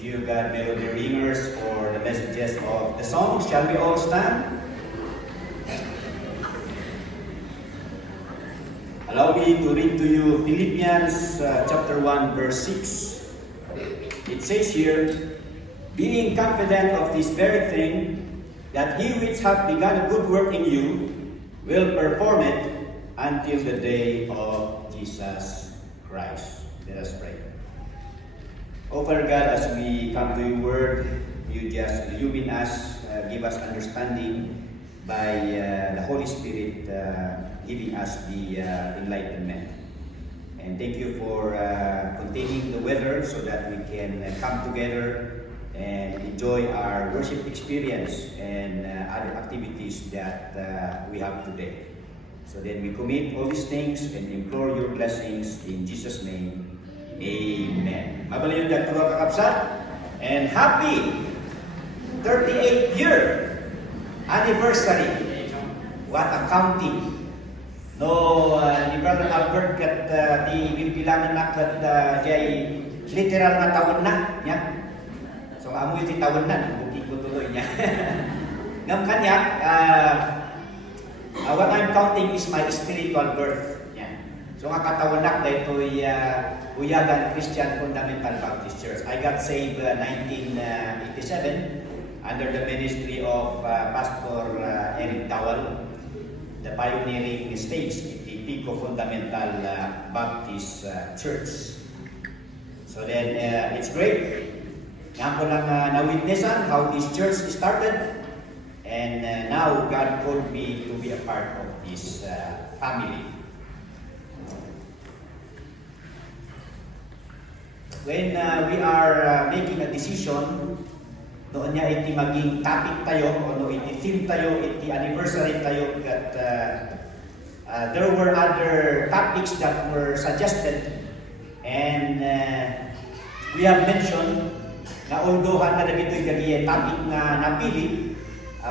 Thank you, God, Melody Ringers, for the messages of the songs. Shall we all stand? Allow me to read to you Philippians chapter 1, verse 6. It says here, being confident of this very thing, that he which hath begun a good work in you will perform it until the day of Jesus Christ. Let us pray. Oh, Father God, as we come to your word, you just illumine us, give us understanding by the Holy Spirit giving us the enlightenment. And thank you for containing the weather so that we can come together and enjoy our worship experience and other activities that we have today. So then we commit all these things and implore your blessings in Jesus' name. Amen. Mabalin yung dagtuwa kakapsat, and happy 38th year anniversary. What a counting. No, ni Brother Albert kat di bibilangan na kat jay literal na taon na niya. So amoy ti taon na, buki ko tuloy niya. Ngam kanya, what I'm counting is my spiritual birth. So nga katawanak na ito'y Uyagan Christian Fundamental Baptist Church. I got saved 1987 under the ministry of Pastor Eric Dawal, the pioneering stage in the Pico Fundamental Baptist Church. So then it's great. Nga po lang na-witnessan how this church started, and now God called me to be a part of this family. When we are making a decision, noon niya iti maging topic tayo, o no iti theme tayo, iti anniversary tayo, that there were other topics that were suggested, and we have mentioned na although na dagito'y gagiyay topic na napili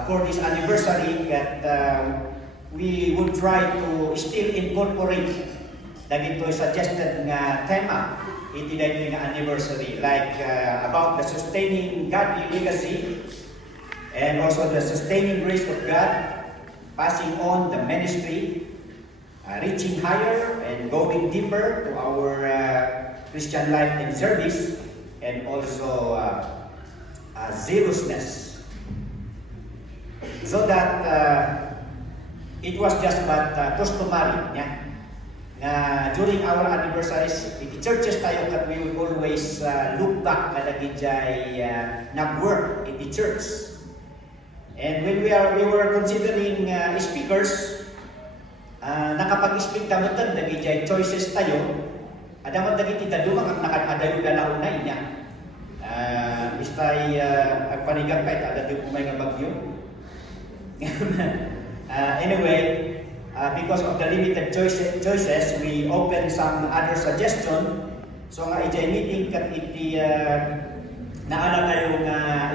for this anniversary, that we would try to still incorporate dagito'y suggested nga tema iti daytoy nga anniversary, like about the sustaining godly legacy and also the sustaining grace of God, passing on the ministry, reaching higher and going deeper to our Christian life and service, and also zealousness. So that it was just but customary niya. During our anniversaries, the churches tayo that we will always look back at the nag-work in the church. And when we were considering speakers, nakapag-speak damot na the choices tayo, adamot na kita dumang ang nakakadayo na launay niya. Istay agpanigang pa ito, adad yung kumay nga bagyo. Anyway, because of the limited choices, we open some other suggestion. So nga ijay meeting kat iti naala tayong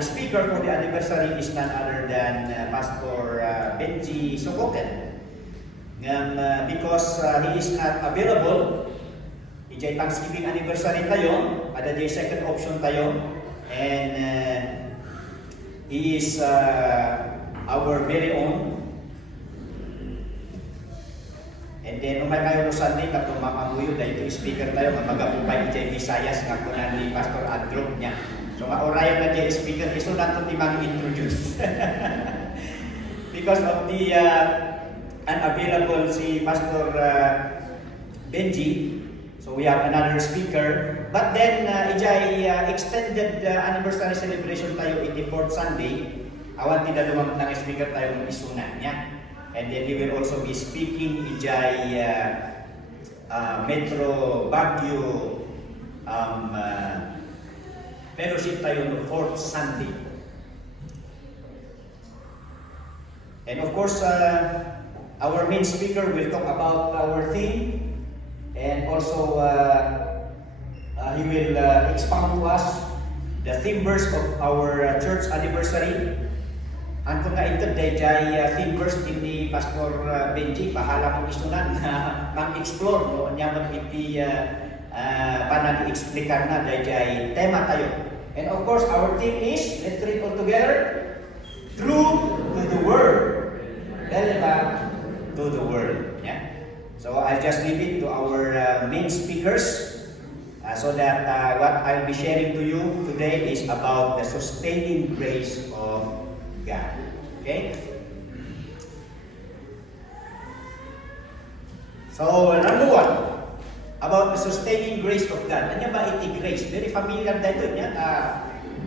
speaker for the anniversary is none other than Pastor Benji Sokoten. Because he is not available, ijay Thanksgiving anniversary tayo, ada jay second option tayo, and he is our very own. And then, umay kayo no Sunday, tapos mamamuyo dahil ito speaker tayo, magagupay ijay Visayas, nga kunan ni Pastor Andrew niya. So, orayan na dyan speaker, iso na ito di mag-introduce. Because of the unavailable si Pastor Benji, so we have another speaker. But then, ijay extended anniversary celebration tayo, 84th Sunday. Awan tinda lumang ng speaker tayo ng isunan niya. And then he will also be speaking ijay Metro Baguio fellowship tayo no 4th Sunday. And of course, our main speaker will talk about our theme, and also he will expound to us the theme verse of our church anniversary. Ang kung na-intend dahil theme verse din ni Pastor Benji, pahala mong isunan na mag-explore no? Niya mag-iti panag-explicar na dahil tema tayo. And of course, our theme is, let's read all together, true to the Word, relevant to the Word. Yeah? So I'll just leave it to our main speakers so that what I'll be sharing to you today is about the sustaining grace of God. Okay? So, number one, about the sustaining grace of God. Ano ba iti grace? Very familiar dito niya.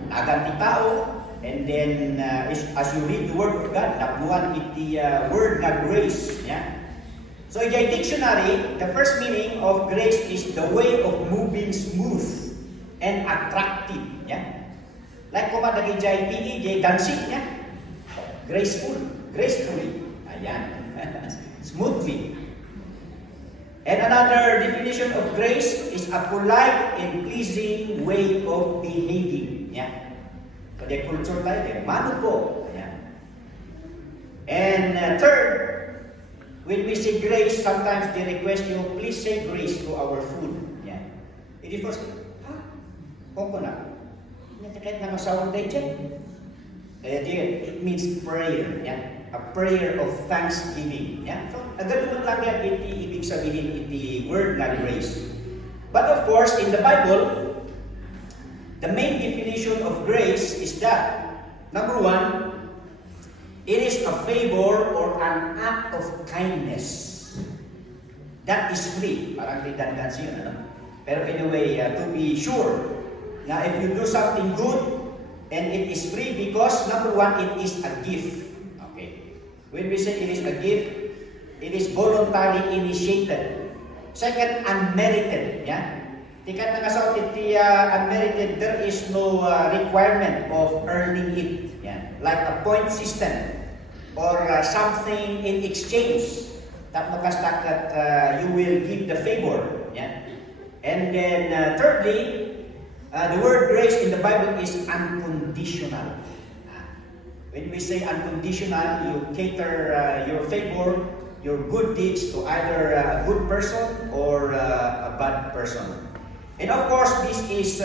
Naganti tao, and then as you read the Word of God, nakluan iti word na grace. Yeah? So, in the dictionary, the first meaning of grace is the way of moving smooth and attractive. Yeah? Like kung naging jay PE, jay dancing niya. Gracefully. Ayan. Smoothly. And another definition of grace is a polite and pleasing way of behaving. Yeah. So the culture tayo, mano po. Yeah. And third, when we say grace, sometimes they request you, please say grace to our food. Yeah. It is first, coconut. Kahit na masawang day dyan. It means prayer. Yeah. A prayer of thanksgiving. Yeah? So, ganun lang yan ibig sabihin iti word na grace. But of course, in the Bible, the main definition of grace is that, number one, it is a favor or an act of kindness that is free. Parang redundancy yun, ano? Pero anyway, to be sure, na if you do something good, and it is free because, number one, it is a gift. When we say it is a gift, it is voluntarily initiated. Second, unmerited. Yeah? Tikat na kasawat iti unmerited, there is no requirement of earning it. Yeah? Like a point system or something in exchange. Tapos kastak that you will give the favor. Yeah? And then thirdly, the word grace in the Bible is unconditional. When we say unconditional, you cater your favor, your good deeds to either a good person or a bad person. And of course, this is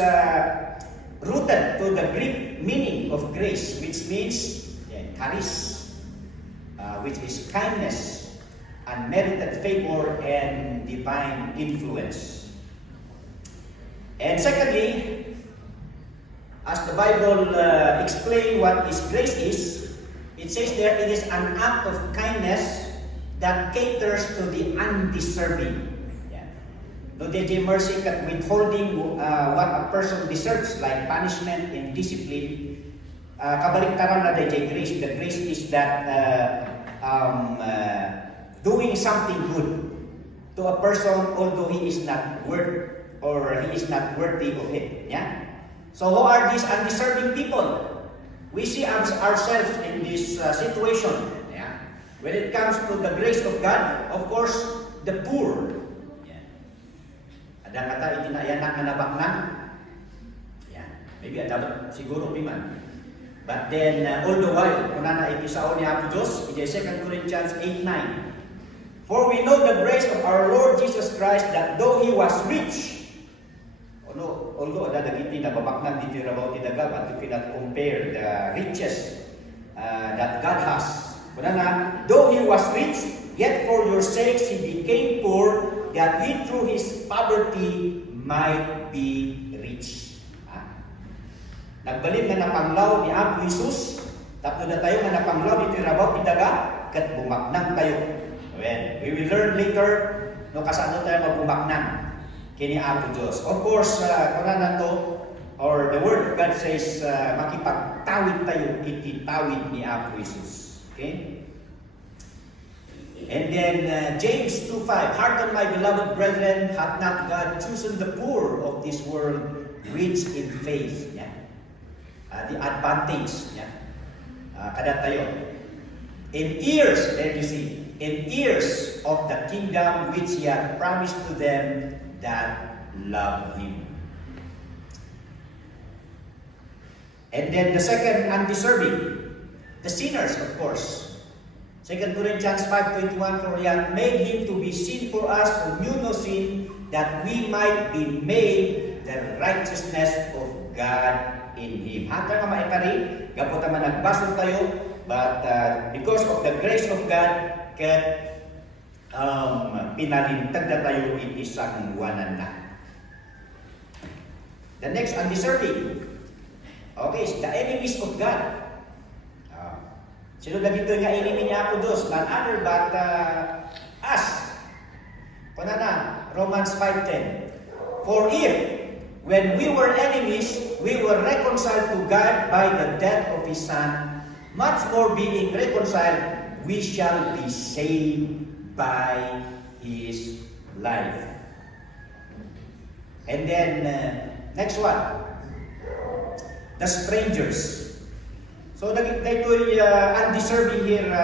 rooted to the Greek meaning of grace, which means charis, which is kindness, unmerited favor, and divine influence. And secondly, as the Bible explains what is grace is, it says there it is an act of kindness that caters to the undeserving. Yeah. No, DJ mercy kat withholding what a person deserves, like punishment and discipline. Kabaliktaran na DJ grace. The grace is that doing something good to a person although he is not worth or he is not worthy of it. Yeah. So who are these undeserving people? We see ourselves in this situation. Yeah. When it comes to the grace of God, of course, the poor. Yeah. Ada kata itinayanak na nabaknan. Yeah. Maybe ada siguro piman. But then all the while, kung na ipisao ni Apo Diyos, in 2 Corinthians 8:9. For we know the grace of our Lord Jesus Christ that though He was rich, although ada dagiti nababaknan dito rabaw ti daga, but you cannot compare the riches that God has. Kunana, though He was rich, yet for your sakes He became poor, that He through His poverty might be rich. Nagbalin nga napanglaw ni Apo Jesus, tapos na tayo nga napanglaw dito rabaw ti daga, kat bumaknang tayo. Well, we will learn later no kasano tayo magbumaknang kini Apo Diyos. Of course, kuna to, or the Word of God says, makipagtawid tayo, ititawid ni Apo Jesus. Okay? And then, James 2:5, Hearken, my beloved brethren, hath not God chosen the poor of this world rich in faith? Yeah. The advantage. Yeah. Kada tayo. In ears, there you see, in ears of the kingdom which He hath promised to them that love Him. And then the second, undeserving. The sinners, of course. 2 Corinthians 5:21, for He hath made Him to be sin for us who knew no sin, that we might be made the righteousness of God in Him. Hanta nga maipari, gapot naman nagbasol tayo, but because of the grace of God, ket pinalintag na tayo in isang wanan na. The next, undeserving. Okay, the enemies of God. Sino na dito nga enemy niya ako dos? None other but us. Kuna na, Romans 5:10. For if, when we were enemies, we were reconciled to God by the death of His Son, much more being reconciled, we shall be saved by His life. And then, next one. The strangers. So, dahil undeserving here,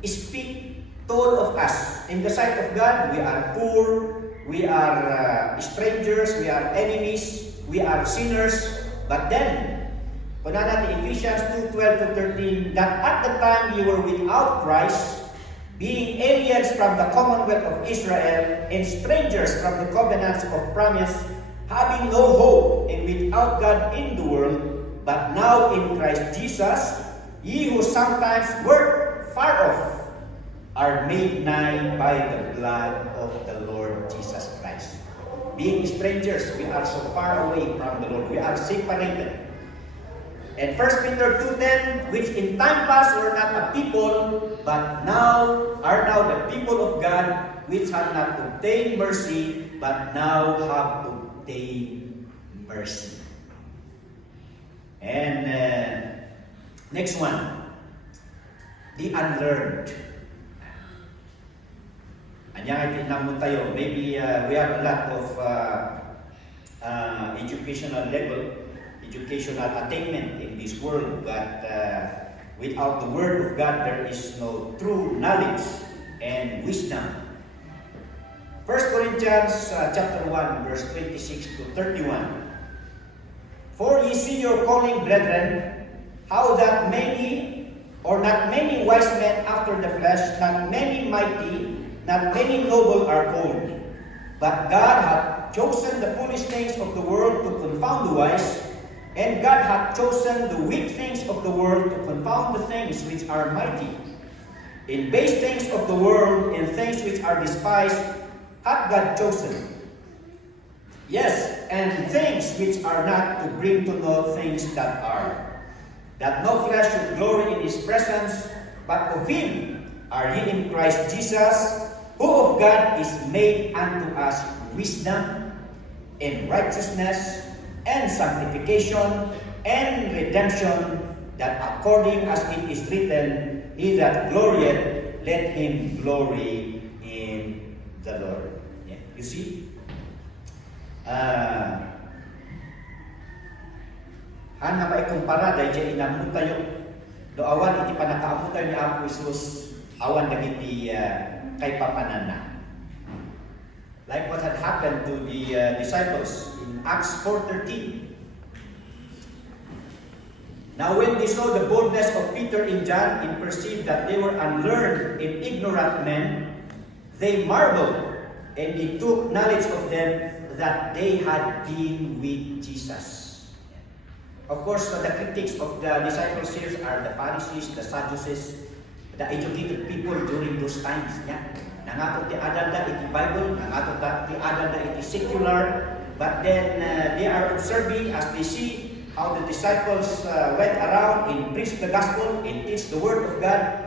speak told of us. In the sight of God, we are poor, we are strangers, we are enemies, we are sinners. But then, kuna natin Ephesians 2:12-13, that at the time you were without Christ, being aliens from the commonwealth of Israel, and strangers from the covenants of promise, having no hope and without God in the world, but now in Christ Jesus, ye who sometimes were far off, are made nigh by the blood of the Lord Jesus Christ. Being strangers, we are so far away from the Lord. We are separated. And 1 Peter 2:10, which in time past were not a people, but now are now the people of God, which have not obtained mercy, but now have obtained mercy. And next one, the unlearned. Anyang itinamon tayo. Maybe we have a lot of educational level, educational attainment in this world, but without the Word of God, there is no true knowledge and wisdom. 1 Corinthians chapter 1, verse 26-31. For ye see your calling, brethren, how that many, or not many wise men after the flesh, not many mighty, not many noble are called. But God hath chosen the foolish things of the world to confound the wise, and God hath chosen the weak things of the world to confound the things which are mighty. In base things of the world, and things which are despised, hath God chosen. Yes, and things which are not, to bring to know things that are, that no flesh should glory in His presence, but of Him are ye in Christ Jesus, who of God is made unto us wisdom, and righteousness, and sanctification, and redemption, that according as it is written, he that glorieth, let him glory in the Lord. Yeah. You see? Hana maikumpara dahil inamut tayo do awan iti panakaamut tayo ni Apo Isus awan dagiti kay papanana. Like what had happened to the disciples in Acts 4:13. Now when they saw the boldness of Peter and John and perceived that they were unlearned and ignorant men, they marveled, and they took knowledge of them that they had been with Jesus. Of course, the critics of the disciples here are the Pharisees, the Sadducees, the educated people during those times. Yeah. Nangatot ti adalda iti Bible, nangatot ti adalda iti secular, but then they are observing as they see how the disciples went around and preached the gospel and teach the word of God.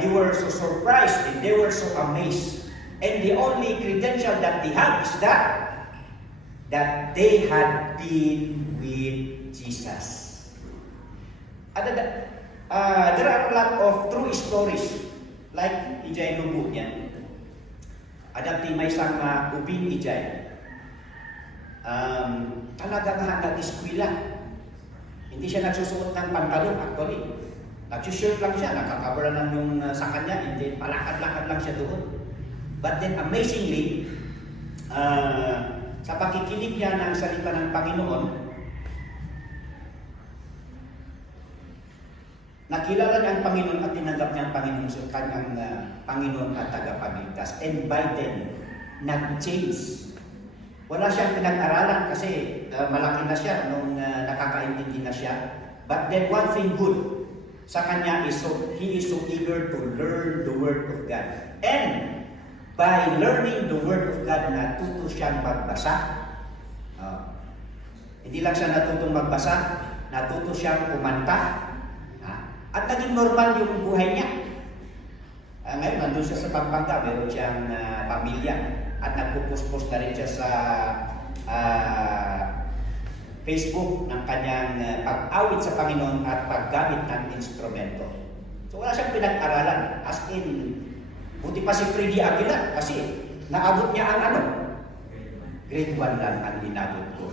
They were so surprised and they were so amazed. And the only credential that they have is that they had been with Jesus. There are a lot of true stories like ijay lubu niya. Adapti may isang ubing ijay. Talaga nga nag-eskwela. Hindi siya nagsusuot ng pantalon actually. Nag-shirt lang siya, nakakabara lang yung sa kanya, and then palakad-lakad lang siya doon. But then amazingly, sa pakikinig niya ng salita ng Panginoon, nakilala niya ang Panginoon at tinanggap niya ang Panginoon sa kanyang Panginoon at tagapagligtas. And by then, nag-change. Wala siyang pinag-aralan kasi malaki na siya nung nakakaintindi na siya. But then one thing good sa kanya is he is so eager to learn the Word of God. And by learning the Word of God, natuto siyang magbasa. Hindi lang siya natutong magbasa, natuto siyang kumanta. At naging normal yung buhay niya. Ngayon, nandun siya sa Pampanga, meron siyang pamilya. At nagpupost-post na rin siya sa Facebook ng kanyang pag-awit sa Panginoon at paggamit ng instrumento. So wala siyang pinag-aralan. As in, buti pa si Freddy Aguilar kasi naabot niya ang ano? Grade 1 lang ang inabot ko.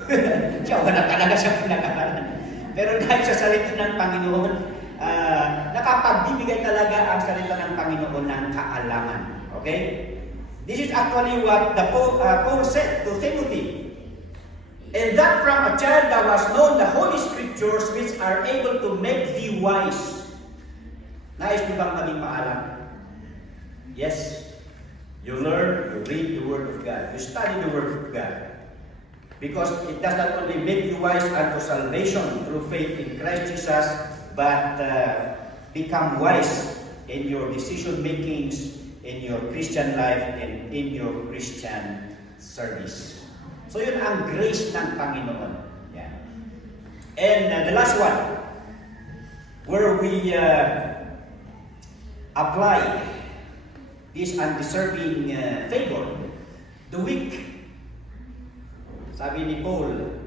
Siya, wala talaga siyang pinag-aralan. Pero dahil sa salita ng Panginoon, nakapagbibigay talaga ang salita ng Panginoon ng kaalaman. Okay? This is actually what the Paul said to Timothy. And that from a child thou hast known the Holy Scriptures which are able to make thee wise. Nais mo bang maging maalam? Yes. You learn, you read the Word of God. You study the Word of God. Because it does not only make you wise unto salvation through faith in Christ Jesus, but become wise in your decision makings, in your Christian life, and in your Christian service. So yun ang grace ng Panginoon. Yeah. And the last one, where we apply this undeserving favor, the weak. Sabi ni Paul,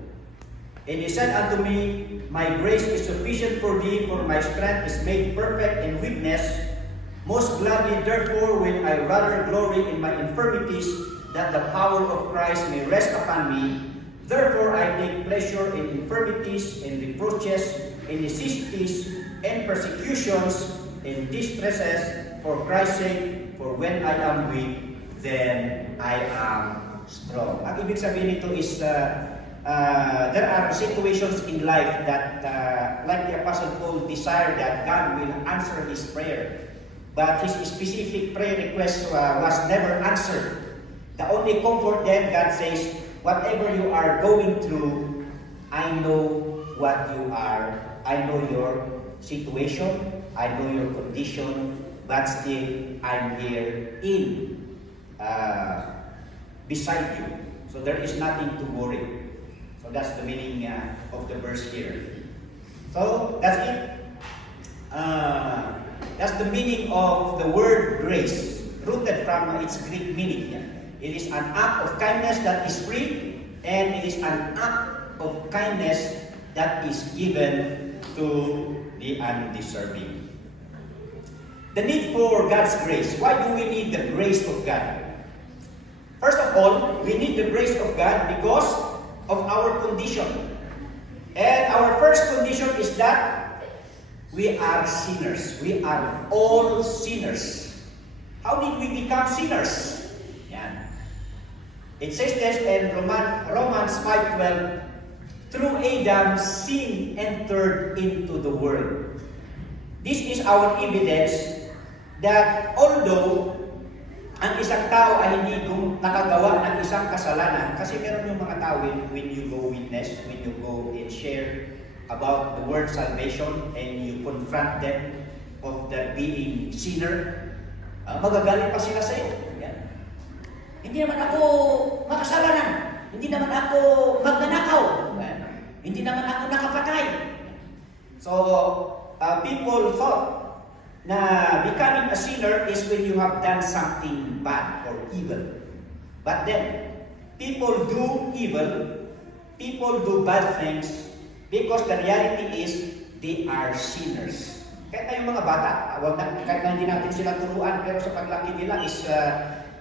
and he said unto me, my grace is sufficient for thee, for my strength is made perfect in weakness. Most gladly, therefore, will I rather glory in my infirmities, that the power of Christ may rest upon me. Therefore, I take pleasure in infirmities, in reproaches, in necessities, and persecutions, in distresses, for Christ's sake. For when I am weak, then I am strong. Ang ibig sabihin nito is, there are situations in life that, like the Apostle Paul desired that God will answer his prayer. But his specific prayer request was never answered. The only comfort then, God says, whatever you are going through, I know what you are. I know your situation. I know your condition. But still, I'm here beside you. So there is nothing to worry. So that's the meaning of the verse here. So that's it. That's the meaning of the word grace, rooted from its Greek meaning. It is an act of kindness that is free, and it is an act of kindness that is given to the undeserving. The need for God's grace. Why do we need the grace of God? First of all, we need the grace of God because of our condition. And our first condition is that we are sinners. We are all sinners. How did we become sinners? Yan. It says this in Romans 5:12, through Adam, sin entered into the world. This is our evidence that although ang isang tao ay hindi nakagawa ng isang kasalanan, kasi meron yung mga tao when you go witness, when you go and share about the word salvation and you confront them of their being sinner, magagalit pa sila sa iyo. Yan. Hindi naman ako makasalanan. Hindi naman ako magnanakaw. Hindi naman ako nakapatay. So, people thought na becoming a sinner is when you have done something bad or evil. But then, people do evil, people do bad things, because the reality is, they are sinners. Kahit na yung mga bata, kahit na hindi natin sila turuan, pero sa paglaki nila is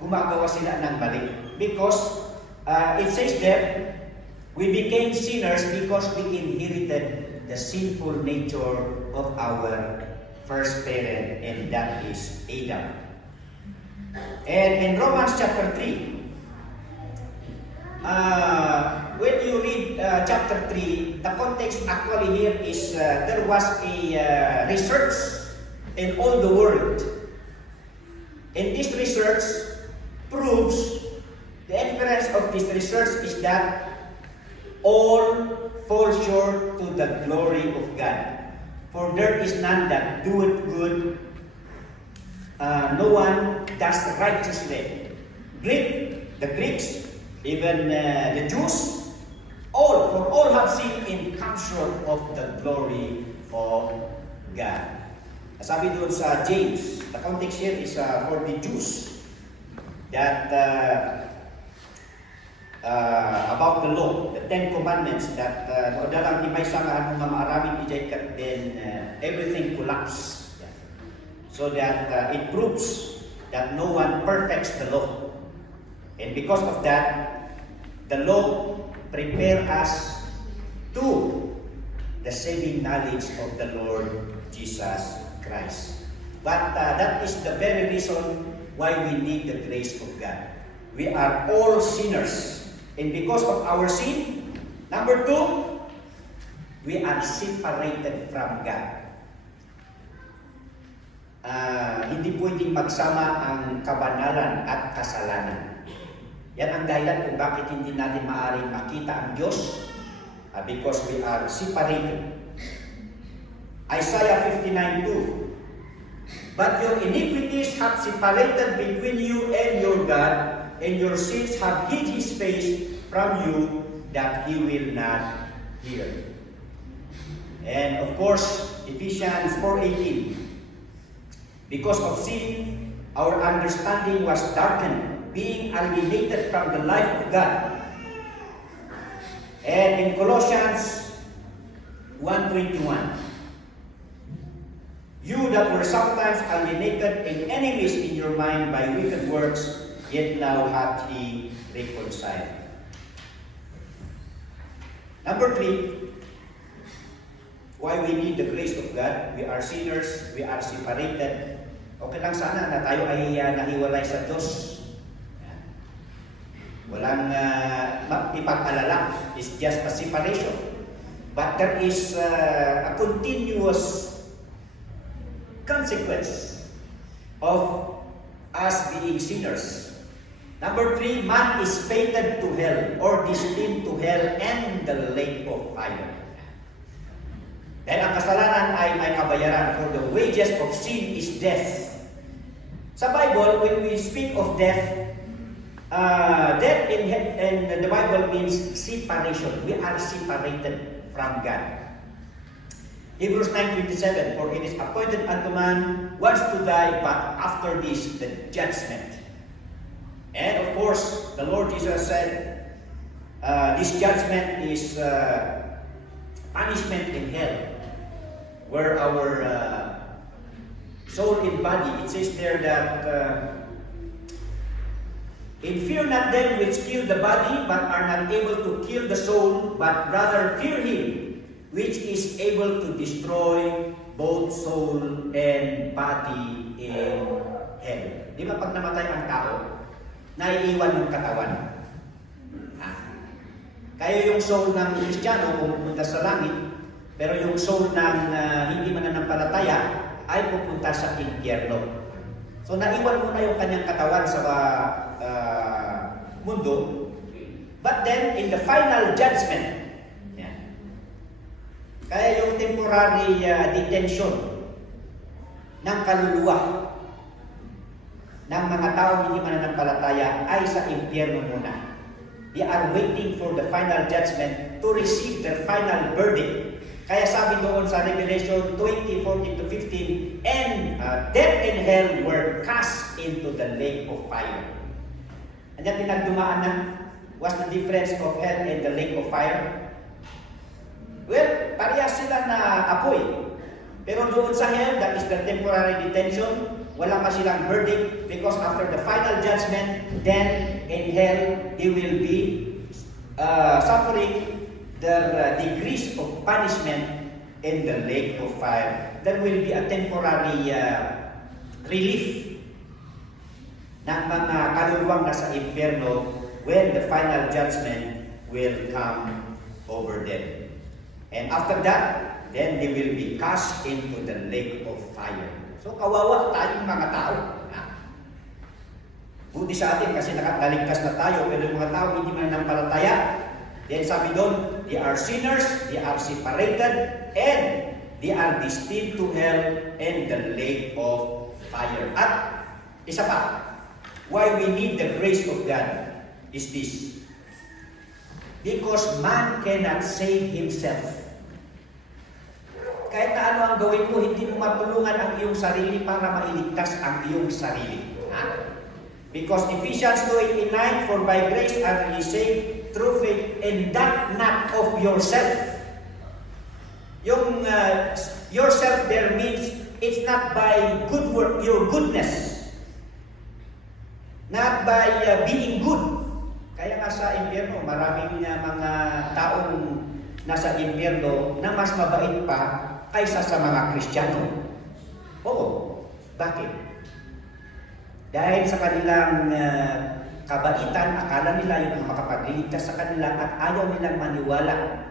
gumagawa sila ng mali. Because it says there, we became sinners because we inherited the sinful nature of our first parent, and that is Adam. And in Romans chapter 3, when you read chapter 3, the context actually here is there was a research in all the world. And this research proves difference of this research is that all fall short to the glory of God. For there is none that doeth good, no one does righteously. The Greeks, even the Jews, for all have sinned and come short of the glory of God. Sabi doon sa James, the context here is for the Jews that about the law, the Ten Commandments, that dalang imay sangahan ng mga maraming ijay then everything collapse. So that it proves that no one perfects the law. And because of that, the law prepare us to the saving knowledge of the Lord Jesus Christ. But that is the very reason why we need the grace of God. We are all sinners. And because of our sin, number 2, we are separated from God. Hindi pwedeng magsama ang kabanalan at kasalanan. Yan ang dahilan kung bakit hindi natin maaaring makita ang Diyos, because we are separated. Isaiah 59:2. But your iniquities have separated between you and your God, and your sins have hid his face from you, that he will not hear. And of course, Ephesians 4:18. Because of sin, our understanding was darkened, being alienated from the life of God. And in Colossians 1:21, you that were sometimes alienated and enemies in your mind by wicked works, yet now hath he reconciled. Number 3, why we need the grace of God. We are sinners, we are separated. Okay lang sana na tayo ay nahiwalay sa Diyos. Walang ipag-alala. It's just a separation. But there is a continuous consequence of us being sinners. Number 3, man is fated to hell or destined to hell and the lake of fire. Dahil ang kasalanan ay may kabayaran, for the wages of sin is death. Sa Bible, when we speak of death, death in the Bible means separation. We are separated from God. Hebrews 9:27, for it is appointed unto man once to die, but after this, the judgment. And of course, the Lord Jesus said, this judgment is punishment in hell, where our soul and body, it says there that, and fear not them which kill the body, but are not able to kill the soul, but rather fear him which is able to destroy both soul and body in hell. Di ba pag namatay ang tao, naiiwan yung katawan? Kaya yung soul ng Kristiyano pumupunta sa langit, pero yung soul ng hindi mananampalataya ay pupunta sa impyerno. So naiwan muna yung kanyang katawan sa mundo, but then in the final judgment, kaya yung temporary detention ng kaluluwa ng mga tao hindi mananampalataya ay sa impyerno muna. They are waiting for the final judgment to receive their final verdict. Kaya sabi doon sa Revelation 20:14-15, and death and hell were cast into the lake of fire. Ano yung pinagdumaanan? What's the difference of hell and the lake of fire? Well, parehas sila na apoy. Pero doon sa hell, that is the temporary detention. Wala pa silang verdict because after the final judgment, then in hell, they will be suffering the degrees of punishment in the lake of fire. There will be a temporary relief ng mga kaluluwang nasa impyerno when the final judgment will come over them. And after that, then they will be cast into the lake of fire. So kawawa tayong mga tao. Buti sa atin kasi naligtas na tayo, pero yung mga tao hindi mananampalataya, then sabi doon, they are sinners, they are separated, and they are destined to hell and the lake of fire. At isa pa, why we need the grace of God is this. Because man cannot save himself. Kahit na ano ang gawin mo, hindi mo matulungan ang iyong sarili para mailigtas ang iyong sarili. Because Ephesians 2:8-9, for by grace are ye saved through faith, and that not of yourself. Yung yourself there means it's not by good work, your goodness. Not by being good. Kaya nga sa impyerno, maraming mga taong nasa impyerno na mas mabait pa kaysa sa mga Kristiyano. Oo. Bakit? Dahil sa kanilang kabaitan, akala nila yun ang makapagliligtas sa kanila at ayaw nilang maniwala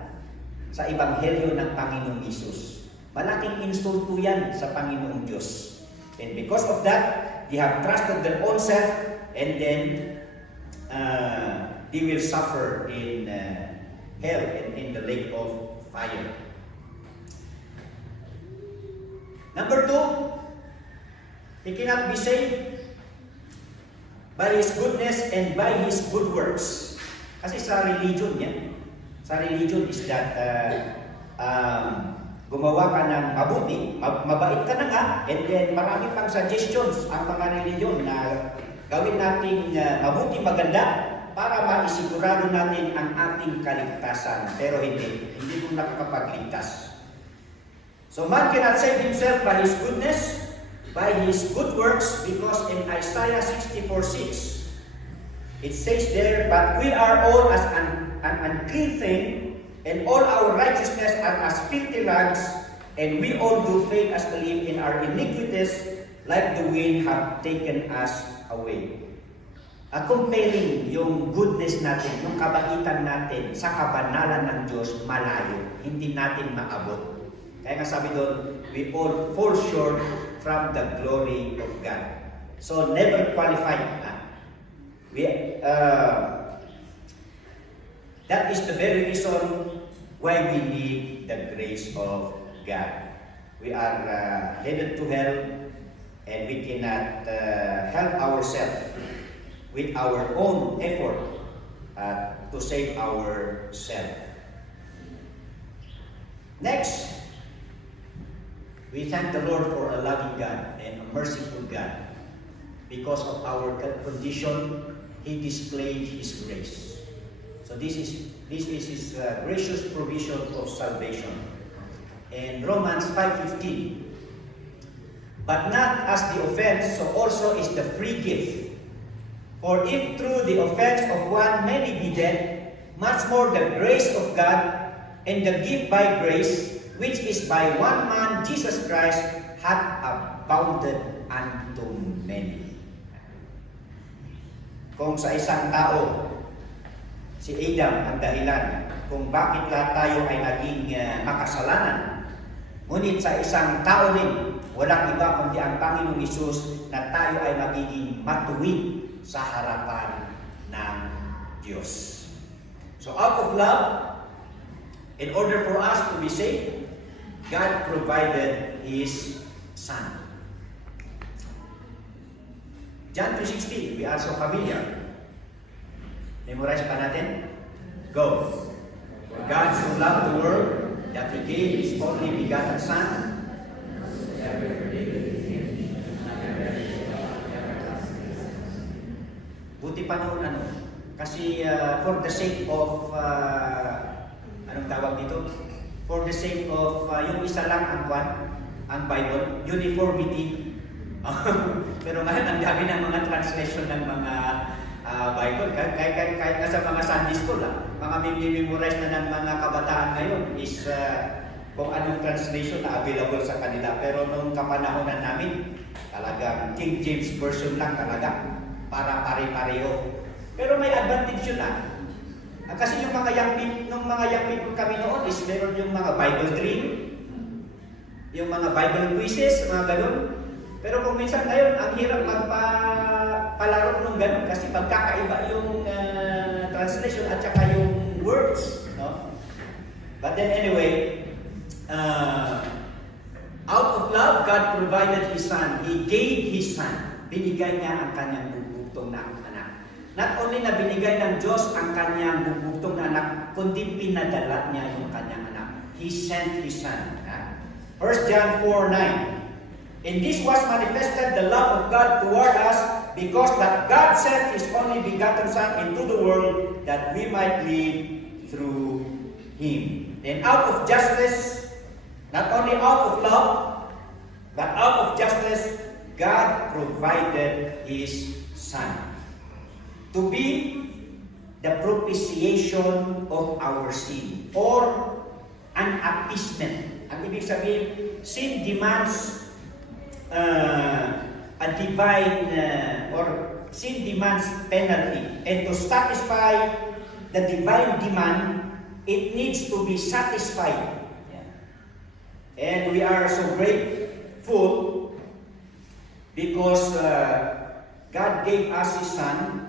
sa Ebanghelyo ng Panginoong Hesus. Malaking insulto yan sa Panginoong Diyos. And because of that, they have trusted their own self, and then they will suffer in hell and in the lake of fire. Number 2, he cannot be saved by his goodness and by his good works. Kasi sa religion yan, sa religion is that gumawa ka ng mabuti, mabait ka na nga, and then marami pang suggestions ang mga religion na gawin natin mabuti, maganda, para maisigurado natin ang ating kaligtasan. Pero hindi mo nakakapagligtas. So man cannot save himself by his goodness, by his good works, because in Isaiah 64:6, it says there, but we are all as an unclean thing, and all our righteousness are as filthy rags, and we all do faint as a leaf, in our iniquities, like the wind, have taken us away. Comparing yung goodness natin, yung kabaitan natin sa kabanalan ng Diyos, malayo. Hindi natin maabot. Kaya nga sabi doon, we all fall short from the glory of God. So never qualified. That is the very reason why we need the grace of God. We are headed to hell, and we cannot help ourselves with our own effort to save ourselves. Next, we thank the Lord for a loving God and a merciful God. Because of our condition, He displayed His grace. So this is His gracious provision of salvation. In Romans 5:15, but not as the offense, so also is the free gift. For if through the offense of one many be dead, much more the grace of God and the gift by grace, which is by one man, Jesus Christ, hath abounded unto many. Kung sa isang tao, si Adam ang dahilan kung bakit lahat tayo ay naging makasalanan, ngunit sa isang tao rin, walang iba kundi ang Panginoong Hesus na tayo ay magiging matuwid sa harapan ng Diyos. So out of love, in order for us to be saved, God provided His Son. John 3:16, we are so familiar. Memorize pa natin? Go. For God so loved the world that He gave His only begotten Son. Buti pa noon kasi for the sake of anong tawag dito? For the sake of yung isa lang ang Bible, uniformity. Pero ngayon ang dami ng mga translation ng mga Bible. Kahit na sa mga Sunday school, mga memorize na ng mga kabataan ngayon is kung anong translation na available sa kanila. Pero nung kapanahonan namin, talagang King James Version lang talaga para pare-pareho. Pero may advantage yun kasi yung mga young people kami noon is meron yung mga Bible dream, yung mga Bible quizzes, mga ganun. Pero kung minsan ngayon, ang hirap palaro nung ganun kasi magkakaiba yung translation at saka yung words. No? But then anyway, out of love, God provided His Son. He gave His Son. Binigay niya ang kanyang bubugtong na anak. Not only na binigay ng Diyos ang kanyang bubugtong na anak, kundi pinadala niya yung kanyang anak. He sent His Son. 1 John 4:9. In this was manifested the love of God toward us, because that God sent His only begotten Son into the world, that we might live through Him. And out of justice, not only out of love, but out of justice, God provided His Son to be the propitiation of our sin, or an appeasement. Ang ibig sabihin, sin demands a divine, or sin demands penalty. And to satisfy the divine demand, it needs to be satisfied. And we are so grateful because God gave us His Son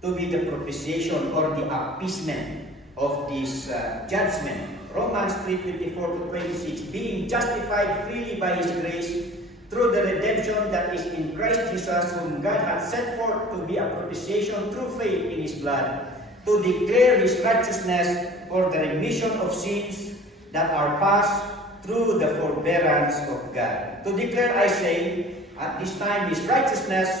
to be the propitiation or the appeasement of this judgment. Romans 3:24-26, being justified freely by His grace through the redemption that is in Christ Jesus, whom God hath set forth to be a propitiation through faith in His blood, to declare His righteousness for the remission of sins that are past through the forbearance of God. To declare, I say, at this time His righteousness,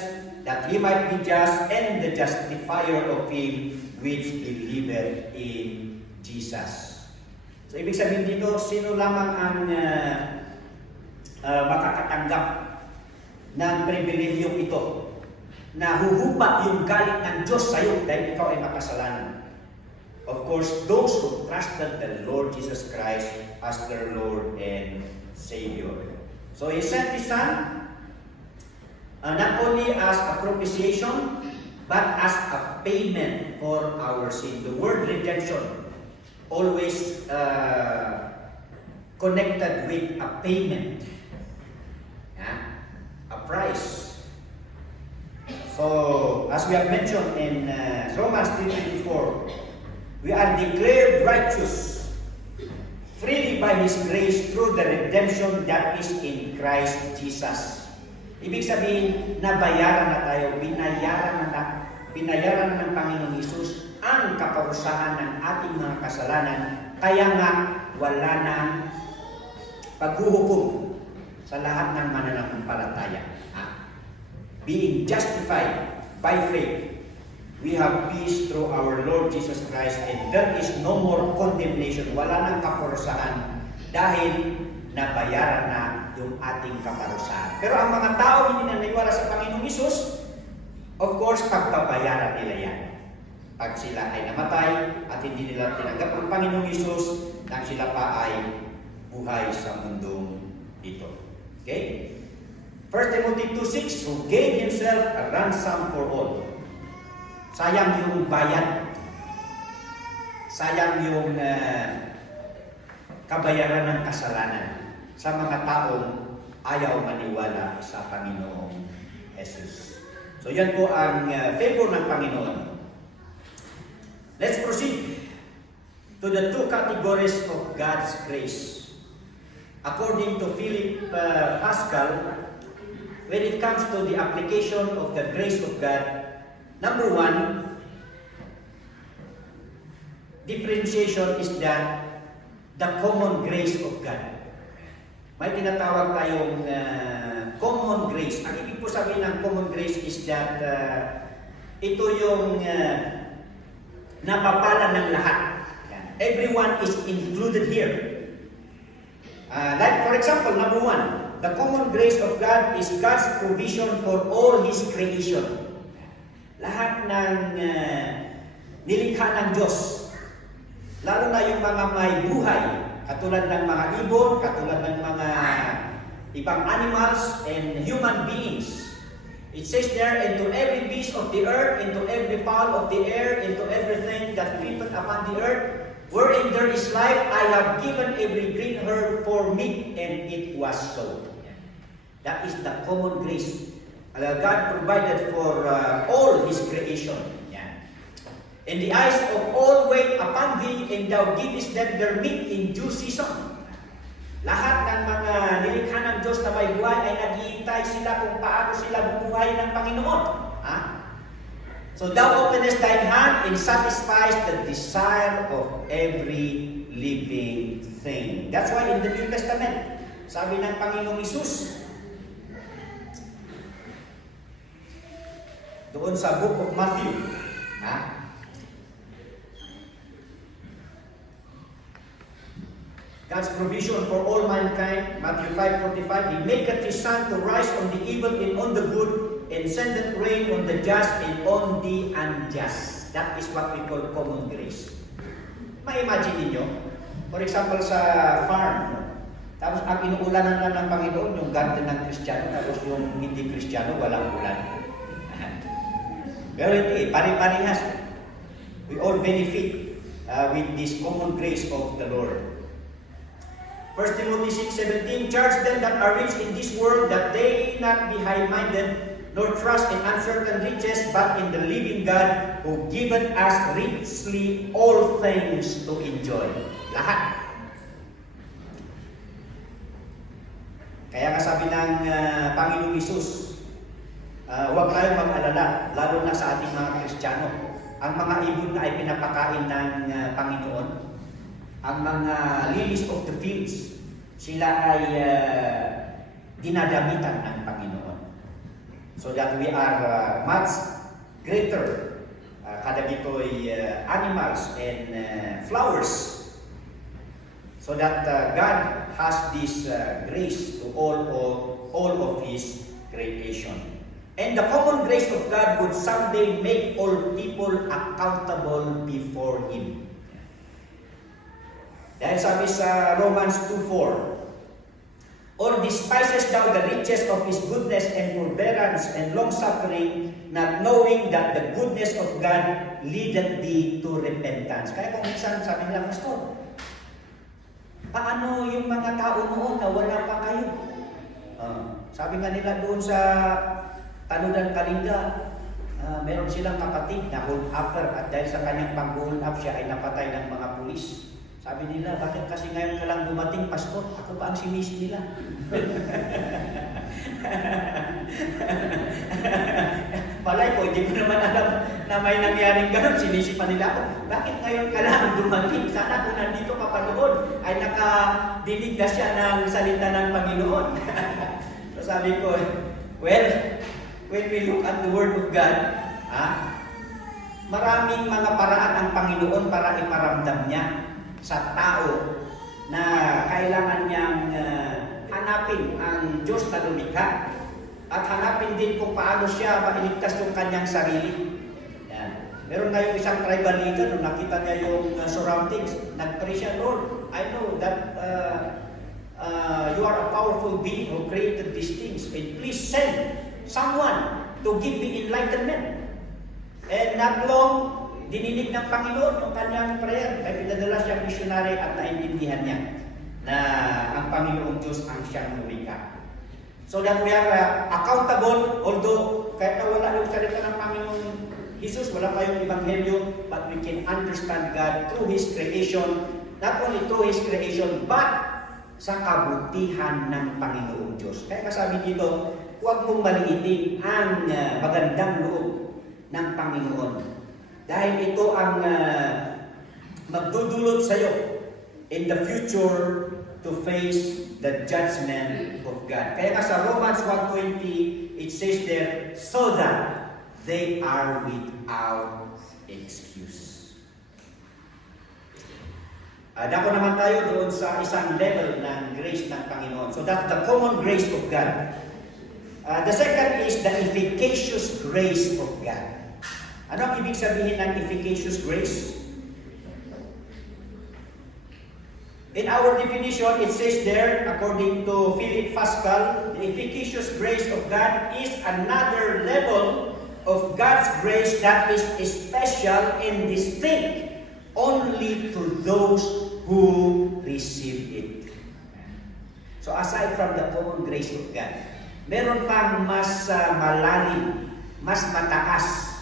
that He might be just and the justifier of him which believeth in Jesus. So, ibig sabihin dito, sino lamang ang makakatanggap ng pribilehiyong ito na huhupa yung galit ng Diyos sa iyo dahil ikaw ay makasalanan. Of course, those who trusted the Lord Jesus Christ as their Lord and Savior. So He sent His Son not only as a propitiation, but as a payment for our sin. The word redemption always connected with a payment, a price. So, as we have mentioned in Romans 3:24, we are declared righteous freely by His grace through the redemption that is in Christ Jesus. Ibig sabihin, nabayaran na tayo, binayaran na ng Panginoong Hesus ang kaparusahan ng ating mga kasalanan, kaya nga wala nang paghuhukom sa lahat ng mananampalataya. Being justified by faith, we have peace through our Lord Jesus Christ, and there is no more condemnation. Wala nang kaparusahan dahil nabayaran na yung ating kaparusahan. Pero ang mga tao hindi naniniwala sa Panginoong Hesus, of course, pagbabayaran nila yan. Pag sila ay namatay at hindi nila tinanggap ang Panginoong Hesus, nang sila pa ay buhay sa mundong ito. Okay? 1 Timothy 2:6, who gave Himself a ransom for all. Sayang yung bayad. Sayang yung kabayaran ng kasalanan sa mga taong ayaw maniwala sa Panginoong Jesus. So yan po ang favor ng Panginoon. Let's proceed to the two categories of God's grace. According to Philip Pascal, when it comes to the application of the grace of God, number one, differentiation is that the common grace of God. May tinatawag tayong common grace. Ang ibig po sabihin ng common grace is that ito yung napapala ng lahat. Everyone is included here. Like for example, number one, the common grace of God is God's provision for all His creation. Lahat ng nilikha ng Diyos, lalo na yung mga may buhay, katulad ng mga ibon, katulad ng mga ibang animals and human beings. It says there, into every beast of the earth, into every fowl of the air, into everything that creepeth upon the earth, wherein there is life, I have given every green herb for meat, and it was so. That is the common grace God provided for all His creation. Yan. And the eyes of all wait upon Thee, and Thou givest them their meat in due season. Lahat ng mga nilikha ng Diyos na may buhay ay naghihintay sila kung paano sila bubuhay ng Panginoon. Ha? So Thou openest Thine hand and satisfies the desire of every living thing. That's why in the New Testament, sabi ng Panginoong Hesus, doon sa book of Matthew, ha? God's provision for all mankind, Matthew 5:45, He maketh His sun to rise on the evil and on the good, and sendeth rain on the just and on the unjust. That is what we call common grace. Ma-imagine ninyo, for example sa farm, tapos ang inuulanan lang ng Panginoon, yung garden ng Kristiyano, tapos yung hindi Kristiyano, walang ulan. Pero hindi, pare-parehas. We all benefit with this common grace of the Lord. 1 Timothy 6:17, charge them that are rich in this world, that they not be high-minded, nor trust in uncertain riches, but in the living God, who giveth us richly all things to enjoy. Lahat. Kaya nga sabi ng Panginoong Hesus, huwag tayong mag-alala, lalo na sa ating mga Kristiyano. Ang mga ibon na ay pinapakain ng Panginoon. Ang mga lilies of the fields, sila ay dinadamitan ng Panginoon. So that we are much greater, kada dito'y animals and flowers. So that God has this grace to all of His creation. And the common grace of God would someday make all people accountable before Him. Dahil sabi sa Romans 2:4, or despisest thou the riches of His goodness and forbearance and long-suffering, not knowing that the goodness of God leadeth thee to repentance. Kaya kung minsan sabi nila, Pastor, paano yung mga tao noon na wala pa kayo? Sabi nga nila doon sa Tanudan, Kalinga, meron silang kapatid na hold upper, at dahil sa kanyang pag-hold up siya ay napatay ng mga pulis. Sabi nila, bakit kasi ngayon ka lang dumating, Pastor? Ako ba ang sinisi nila? Palay ko, hindi ko naman alam na may nangyaring gano'n. Sinisi pa nila ako. Bakit ngayon ka lang dumating? Sana kung nandito ka pa noon, ay nakadinig na siya ng salita ng Panginoon. So sabi ko, well, when we look at the Word of God, maraming mga paraan ang Panginoon para iparamdam niya sa tao na kailangan niyang hanapin ang Diyos na lumikha at hanapin din kung paano siya mailigtas yung kanyang sarili. Yan. Meron na yung isang tribal leader, nung nakita niya yung surroundings, nag-pray siya, Lord, I know that you are a powerful being who created these things, and please send someone to give me enlightenment. And not long, dininig ng Panginoon yung kanyang prayer. Kaya pinadala siyang missionary at naintindihan niya na ang Panginoong Diyos ang siyang lumikha. So that we are accountable, although kahit na wala yung salita ng Panginoong Jesus, wala pa yung Ebanghelyo, but we can understand God through His creation, not only through His creation, but sa kabutihan ng Panginoong Diyos. Kaya kasabi dito, huwag mong maliitin ang magandang loob ng Panginoon. Dahil ito ang magdudulot sa iyo in the future to face the judgment of God. Kaya nga sa Romans 1:20, it says there, so that they are without excuse. Dako naman tayo doon sa isang level ng grace ng Panginoon. So that's the common grace of God. The second is the efficacious grace of God. Ano ang ibig sabihin ng efficacious grace? In our definition, it says there, according to Philip Pascal, the efficacious grace of God is another level of God's grace that is special and distinct only to those who receive it. So aside from the common grace of God, meron pang mas malalim, mas mataas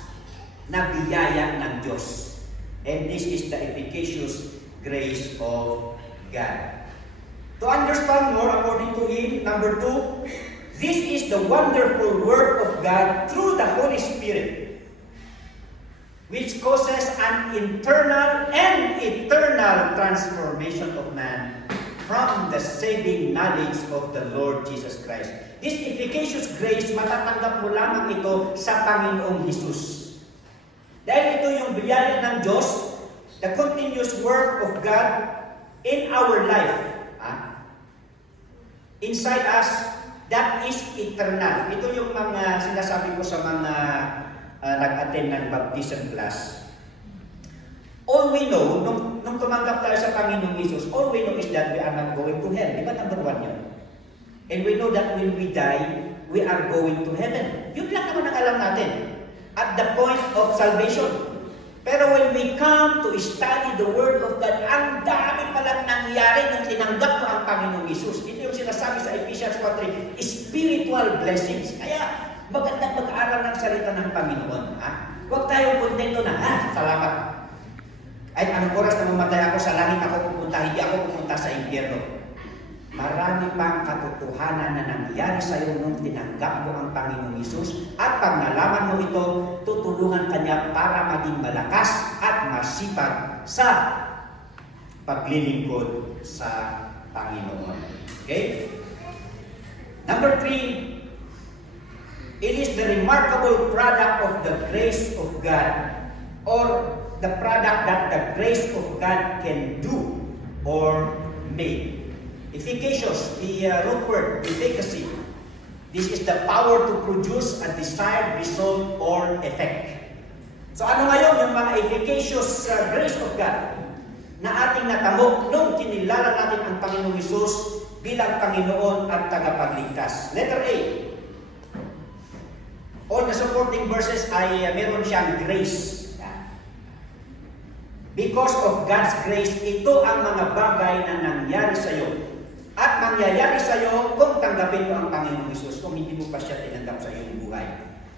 na biyaya ng Diyos. And this is the efficacious grace of God. To understand more according to him, number 2, this is the wonderful work of God through the Holy Spirit, which causes an internal and eternal transformation of man from the saving knowledge of the Lord Jesus Christ. This efficacious grace, matatanggap mo lamang ito sa Panginoong Hesus. Dahil ito yung biyaya ng Diyos, the continuous work of God in our life. Inside us, that is eternal. Ito yung mga sinasabi ko sa mga nag-attend ng baptism class. All we know, nung tumanggap tayo sa Panginoong Hesus, all we know is that we are not going to hell. Di ba number 1 yun? And we know that when we die, we are going to heaven. Yun lang naman ang alam natin. At the point of salvation. Pero when we come to study the Word of God, ang dami palang nangyari nung tinanggap mo ang Panginoong Hesus. Ito yung sinasabi sa Ephesians 4:3, spiritual blessings. Kaya magandang mag-aral ng salita ng Panginoon. Huwag tayong kontento na, salamat. Ay, anong oras na mamatay ako sa langit, ako pupunta, hindi ako pupunta sa impyerno. Marami pang katotohanan na nangyari sa iyo nung tinanggap mo ang Panginoong Hesus at pag nalaman mo ito, tutulungan ka niya para maging malakas at masipag sa paglilingkod sa Panginoon. Okay? Number 3, it is the remarkable product of the grace of God, or the product that the grace of God can do or make. Efficacious, the root word, efficacy. This is the power to produce a desired result or effect. So ano ngayon yung mga efficacious grace of God na ating natamo nung kinilala natin ang Panginoong Hesus bilang Panginoon at tagapagligtas? Letter A. All the supporting verses ay meron siyang grace. Because of God's grace, ito ang mga bagay na nangyari sa iyo. At mangyayari sa iyo kung tanggapin mo ang Panginoong Hesus, kung hindi mo pa siya tinanggap sa iyong buhay.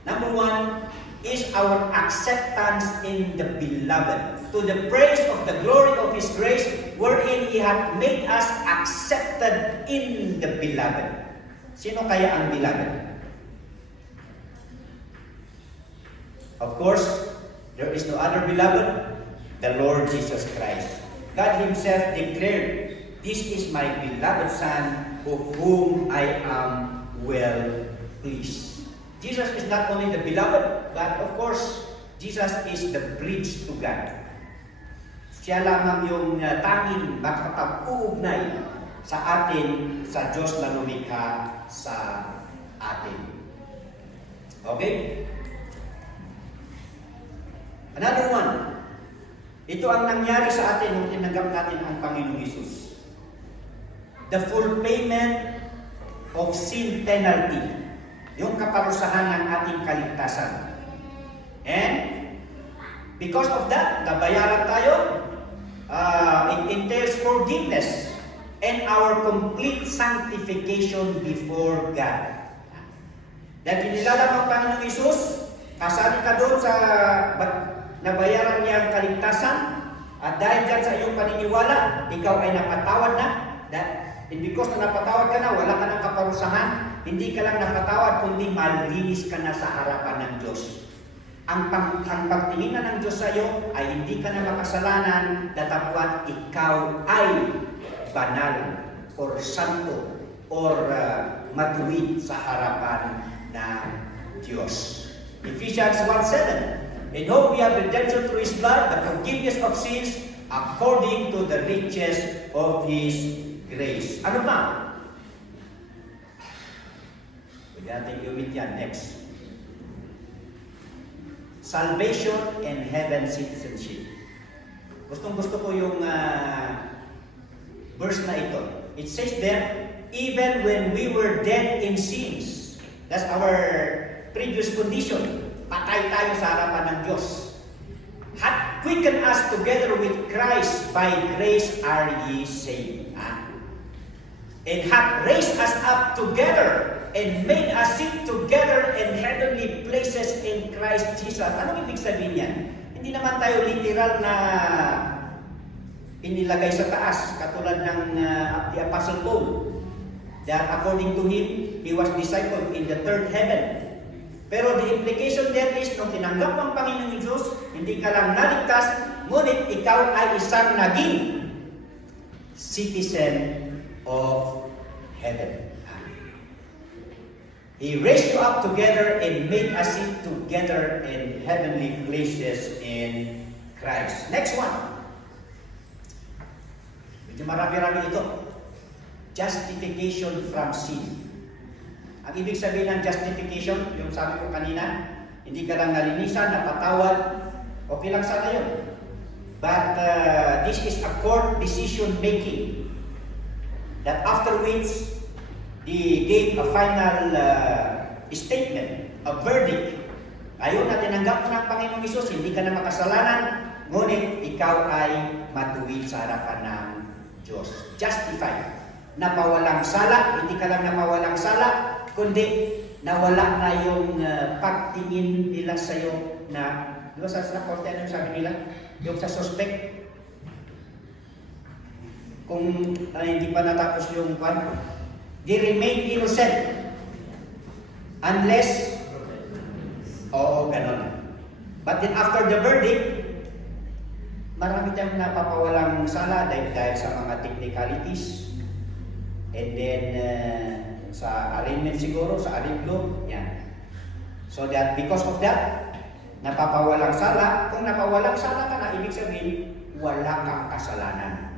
Number 1 is our acceptance in the Beloved. To the praise of the glory of His grace, wherein He hath made us accepted in the Beloved. Sino kaya ang Beloved? Of course, there is no other Beloved, the Lord Jesus Christ. God Himself declared, "This is my beloved Son, of whom I am well pleased." Jesus is not only the beloved, but of course, Jesus is the bridge to God. Siya lamang yung tanging makapag-uugnay sa atin, sa Diyos na lumikha sa atin. Okay? Another one. Ito ang nangyari sa atin nung tinanggap natin ang Panginoong Hesus. The full payment of sin penalty. Yung kaparusahan ng ating kaligtasan. And because of that, nabayaran tayo. It entails forgiveness and our complete sanctification before God. Dahil kinilala mo ang Panginoong Hesus, kasali ka doon sa nabayaran niya ang kaligtasan, at dahil dyan sa iyong paniniwala, ikaw ay napatawad na. And because na napatawad ka na, wala ka ng kaparusahan, hindi ka lang napatawad, kundi malinis ka na sa harapan ng Diyos. Ang pagtingin na ng Diyos sa iyo ay hindi ka na makasalanan, datapwat ikaw ay banal or santo or matuwid sa harapan ng Diyos. Ephesians 1:7, "In whom we have redemption through His blood, the forgiveness of sins, according to the riches of His grace." Ano ba? Pwede natin i-omit yan. Next. Salvation and heaven citizenship. Gustong-gusto ko yung verse na ito. It says there, even when we were dead in sins, that's our previous condition, patay tayo sa harapan ng Diyos, hath quickened us together with Christ, by grace are ye saved. And hath raised us up together and made us sit together in heavenly places in Christ Jesus. Anong ibig sabihin yan? Hindi naman tayo literal na inilagay sa taas, katulad ng the Apostle Paul, that according to him, he was discipled in the third heaven. Pero the implication there is, nung tinanggap ng Panginoong Diyos, hindi ka lang naligtas, ngunit ikaw ay isang naging citizen of heaven. He raised you up together and made us sit together in heavenly places in Christ. Next one. Medyo marami-rami ito. Justification from sin. Ang ibig sabihin ng justification, yung sabi ko kanina, hindi ka lang nalinisan, napatawad, okay lang sana yun. But this is a court decision making that after which they gave a final statement, a verdict. Ayaw na tinanggap mo ng Panginoong Isus, hindi ka na makasalanan, ngunit ikaw ay matuwid sa harapan ng Diyos. Justified. Napawalang sala, hindi ka lang napawalang sala, kundi nawala na yung pagtingin nila sa iyo na, di ba sa korte ano yung sabi nila? Yung sa suspect. Kung hindi pa natapos yung they remain innocent unless ganon. But then after the verdict, marami tayong napapawalang sala dahil sa mga technicalities. And then sa arraignment siguro, sa arreglo, yan. So that because of that, napapawalang sala. Kung napawalang sala ka na, ibig sabihin, wala kang kasalanan.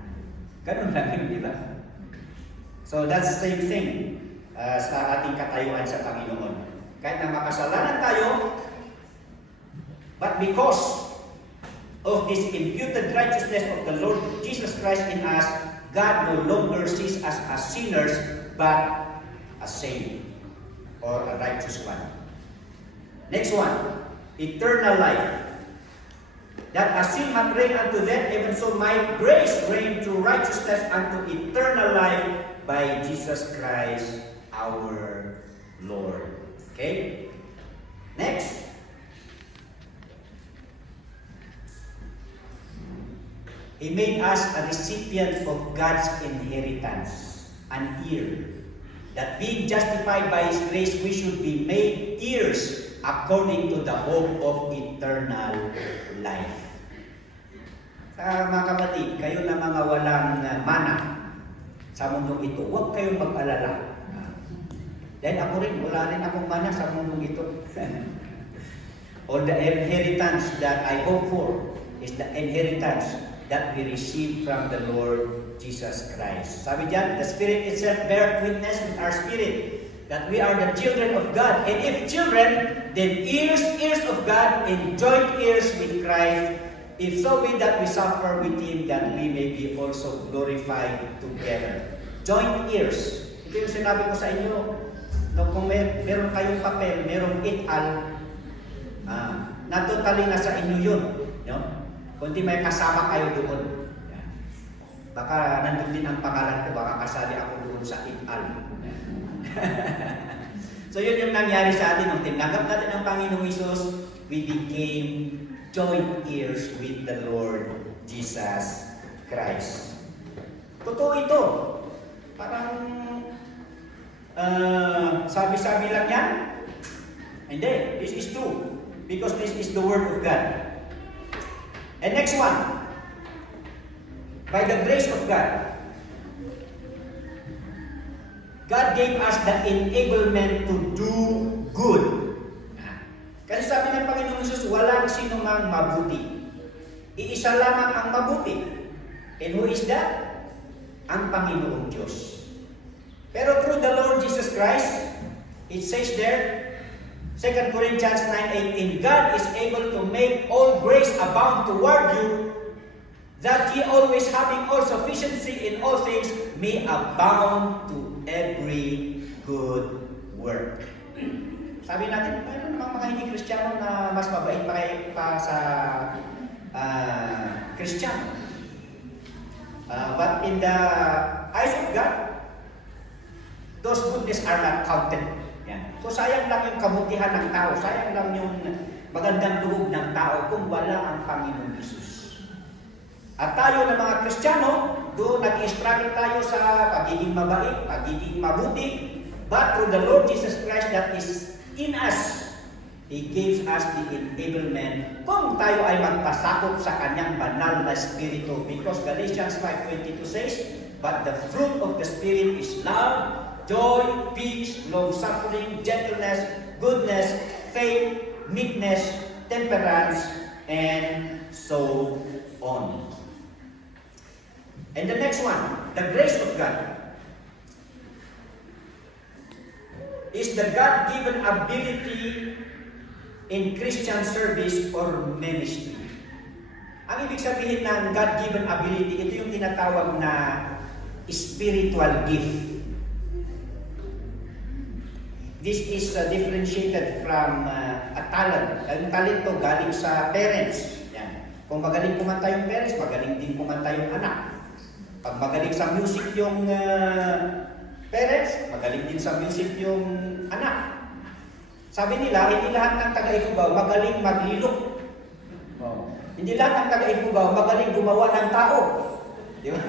Ganun lang yun, di ba? So that's the same thing sa ating katayuan sa Panginoon. Kahit na makasalanan tayo, but because of this imputed righteousness of the Lord Jesus Christ in us, God no longer sees us as sinners, but a saint or a righteous one. Next one, eternal life. That as sin hath reigned unto death, even so might grace reign through righteousness unto eternal life by Jesus Christ our Lord. Okay? Next. He made us a recipient of God's inheritance, an heir. That being justified by His grace, we should be made heirs according to the hope of eternal life. Mga kapatid, kayo na mga walang mana sa mundong ito, huwag kayong mag-alala. Dahil ako rin, wala rin akong mana sa mundong ito. All the inheritance that I hope for is the inheritance that we receive from the Lord Jesus Christ. Sabi diyan, the Spirit itself beareth witness with our spirit that we are the children of God. And if children, then heirs of God, and joint heirs with Christ, if so be that we suffer with Him, that we may be also glorified together. Joint heirs. Ito yung sinabi ko sa inyo, no, kung meron kayong papel, merong et al, na totally nasa inyo yun. No? Kundi may kasama kayo doon. Baka nandun din ang pangalan ko, baka kasali ako doon sa it-al. So yun yung nangyari sa atin. Nung tinanggap natin ang Panginoong Isus, we became joint heirs with the Lord Jesus Christ. Totoo ito. Parang sabi-sabi lang yan. Hindi, this is true. Because this is the Word of God. And next one, by the grace of God, God gave us the enablement to do good. Kasi sabi ng Panginoong Jesus, walang sino mang mabuti. Iisa lamang ang mabuti. And who is that? Ang Panginoong Diyos. Pero through the Lord Jesus Christ, it says there, 2 Corinthians 9:8, and God is able to make all grace abound toward you, that ye always having all sufficiency in all things may abound to every good work. Sabi natin, mayroon namang mga hindi Kristiyano na mas mabait pa sa Kristiyano. But in the eyes of God, those goodness are not counted. Yan. So sayang lang yung kabutihan ng tao, sayang lang yung magandang loob ng tao kung wala ang Panginoon Jesus. At tayo na mga Kristiyano, doon nag-struggle tayo sa pagiging mabait, pagiging mabuti, but through the Lord Jesus Christ that is in us, He gives us the enablement kung tayo ay magpasakop sa Kanyang banal na Espiritu. Because Galatians 5:22 says, but the fruit of the Spirit is love, joy, peace, long-suffering, gentleness, goodness, faith, meekness, temperance, and so on. And the next one, the grace of God, is the God-given ability in Christian service or ministry. Ang ibig sabihin ng God-given ability, ito yung tinatawag na spiritual gift. This is differentiated from a talent. Ang talento galing sa parents. Yan. Kung magaling kumanta yung parents, magaling din kumanta yung anak. Pag magaling sa music yung parents, magaling din sa music yung anak. Sabi nila, hindi lahat ng taga-Ifugao magaling maglilok. Oh. Hindi lahat ng taga-Ifugao magaling gumawa ng tao. Di ba?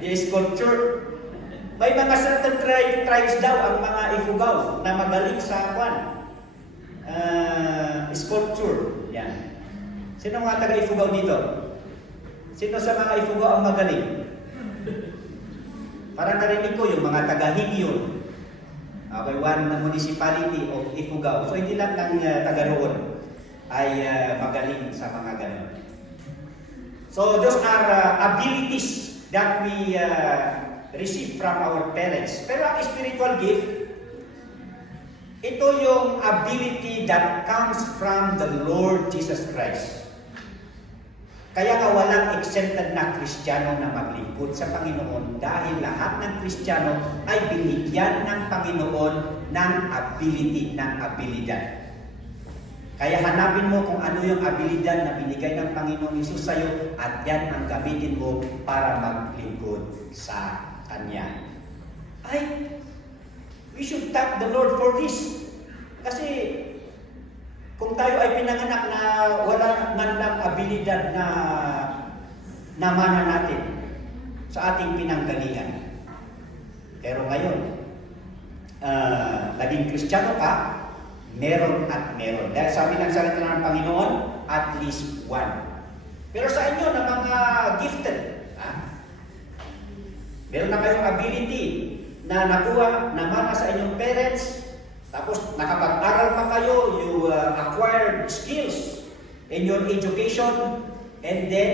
Yung sculpture. May mga certain tribes daw ang mga Ifugao na magaling sa sculpture. Yan. Sino mga taga-Ifugao dito? Sino sa mga Ifugao ang magaling? Parang narinig ko yung mga taga-Higyon. Okay, one municipality of Ifugao. So hindi lang ng taga roon ay magaling sa mga ganun. So those are abilities that we receive from our parents. Pero ang spiritual gift, ito yung ability that comes from the Lord Jesus Christ. Kaya nga walang exempted na Kristiyano na maglingkod sa Panginoon dahil lahat ng Kristiyano ay binigyan ng Panginoon ng ability, ng abilidad. Kaya hanapin mo kung ano yung abilidad na binigay ng Panginoon Hesus sa iyo at yan ang gamitin mo para maglingkod sa Kanya. We should thank the Lord for this. Kasi kung tayo ay pinanganak na wala man lang abilidad na namana natin sa ating pinanggalingan. Pero ngayon, naging Kristiyano ka, meron at meron. Dahil sabi ng salita ng Panginoon, at least one. Pero sa inyo na mga gifted, meron na kayong ability na nakuha, namana sa inyong parents, tapos nakapag-aral pa kayo, you acquired skills in your education, and then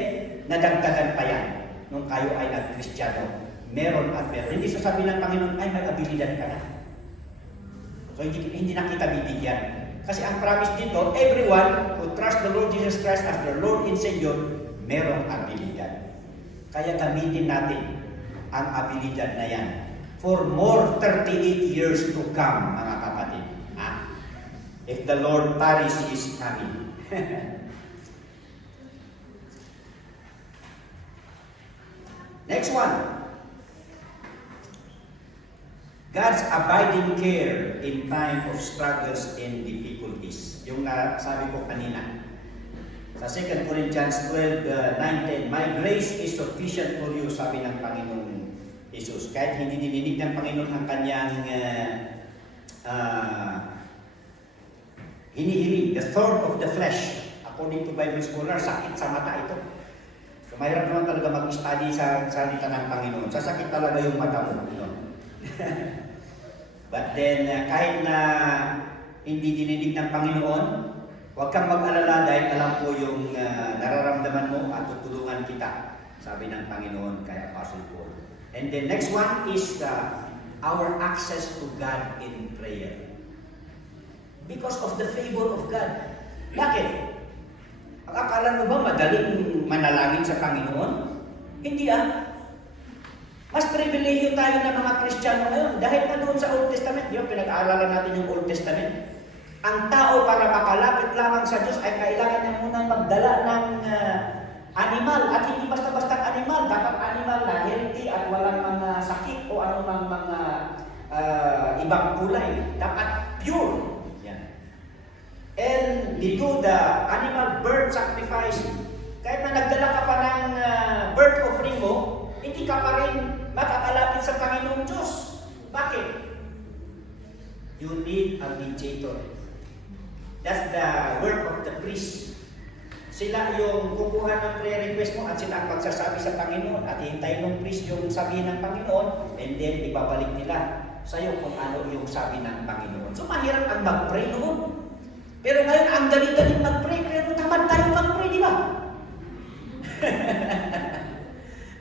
nadagdagan pa yan nung kayo ay nag-Kristiyano. Meron at meron. Hindi sasabihin ng Panginoon, ay may abilidad ka na. So hindi na kita bibigyan. Kasi ang promise dito, everyone who trusts the Lord Jesus Christ as their Lord and Savior, merong abilidad. Kaya gamitin natin ang abilidad na yan for more 38 years to come, mga kapatid. If the Lord tarries, He is coming. Next one. God's abiding care in time of struggles and difficulties. Yung sabi ko kanina. Sa 2 Corinthians 12:9-10, my grace is sufficient for you, sabi ng Panginoon Jesus. Kahit hindi dininig ng Panginoon ang kanyang hinihiling, the thorn of the flesh. According to Bible scholar, sakit sa mata ito. So, mahirap naman talaga mag-study sa salita ng Panginoon. Sasakit talaga yung mata mo. But then, kahit na hindi dinidig ng Panginoon, huwag kang mag-alala dahil alam ko yung nararamdaman mo at tutulungan kita, sabi ng Panginoon kay Apostle Paul. And the next one is our access to God in prayer. Because of the favor of God. Bakit? Ang akala mo ba madaling manalangin sa Panginoon? Hindi Mas pribilehiyo tayo ng mga Kristiyano ngayon dahil na doon sa Old Testament. Yung pinag-aaralan natin yung Old Testament. Ang tao para makalapit lamang sa Diyos ay kailangan niya muna magdala ng animal. At hindi basta-basta animal. Dapat animal na healthy at walang mga sakit o anumang mga ibang kulay. Dapat pure. Yan. And we do the animal bird sacrifice. Kahit na nagdala ka pa ng bird offering mo, hindi ka pa rin makakalapit sa Panginoong Diyos. Bakit? You need a mediator. That's the work of the priest. Sila yung kukuha ng prayer request mo at sila ang magsasabi sa Panginoon at hintayin ng priest yung sabihin ng Panginoon and then ibabalik nila sa iyo kung ano yung sabi ng Panginoon. So mahirap ang mag-pray noon. Pero ngayon ang dali-daling mag-pray, pero tamad tayo mag-pray, di ba?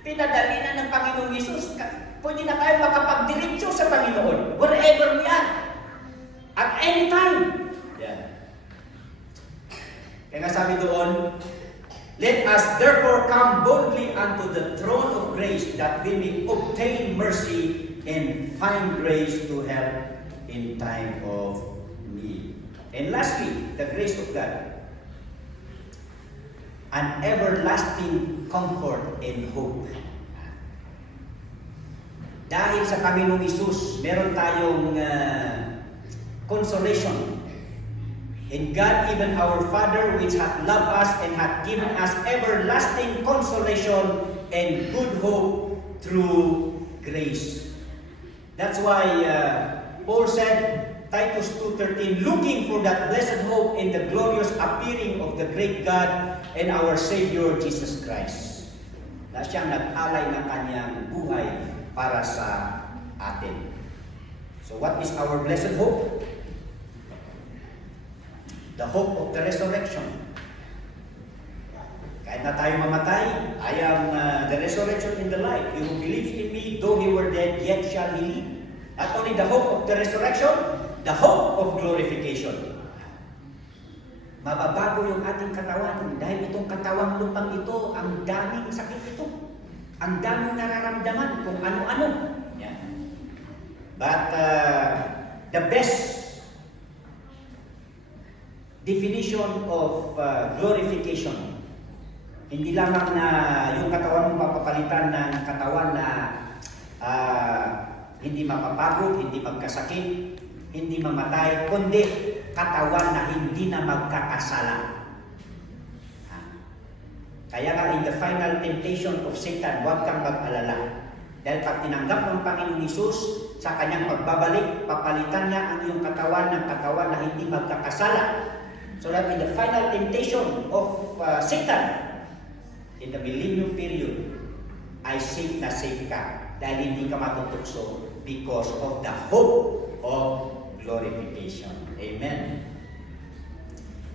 Pinadali na ng Panginoong Hesus. Pwede na tayo makapagdiretso sa Panginoon wherever we are. At any time. Yan. Kaya nga sabi doon, let us therefore come boldly unto the throne of grace that we may obtain mercy and find grace to help in time of need. And lastly, the grace of God. An everlasting comfort and hope. Dahil sa Panginoong Hesus, meron tayong consolation. And God, even our Father, which hath loved us and hath given us everlasting consolation and good hope through grace. That's why Paul said, Titus 2:13, looking for that blessed hope in the glorious appearing of the great God and our Savior Jesus Christ. Na siyang nag-alay ng kanyang buhay para sa atin. So what is our blessed hope? The hope of the resurrection. Kahit na tayo mamatay, I am the resurrection in the life. He who believes in me, though he were dead, yet shall he live. Not only the hope of the resurrection, the hope of glorification. Mababago yung ating katawan dahil itong katawang lupang ito, ang daming sakit ito. Ang daming nararamdaman kung ano-ano. Yeah. But the best definition of glorification, hindi lamang na yung katawan mo mapapalitan ng katawan na hindi mapapagod, hindi magkasakit, hindi mamatay, kundi katawan na hindi na magkakasala. Kaya nga in the final temptation of Satan, huwag kang mag-alala. Dahil pag tinanggap ng Panginoong Hesus, sa kanyang pagbabalik, papalitan niya ang iyong katawan ng katawan na hindi magkakasala. So that in the final temptation of Satan, in the millennium period, ay safe na safe ka dahil hindi ka matutukso because of the hope of glorification. Amen.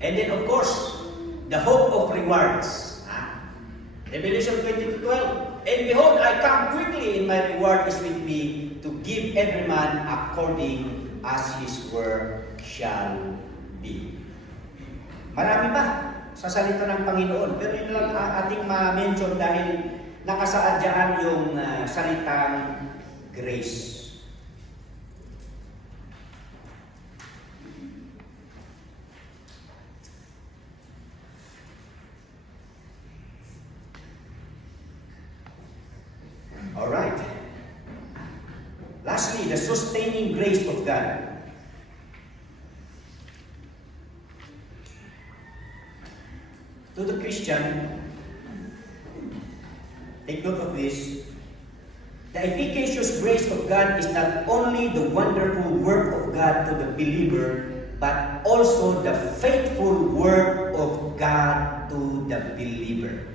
And then of course, the hope of rewards. Revelation 20:12. And behold, I come quickly, and my reward is with me to give every man according as his work shall be. Marami pa sa salita ng Panginoon, pero yun lang ating ma-mention dahil nakasaad dyan yung salitang grace. Alright. Lastly, the sustaining grace of God. To the Christian, take note of this. The efficacious grace of God is not only the wonderful work of God to the believer, but also the faithful work of God to the believer.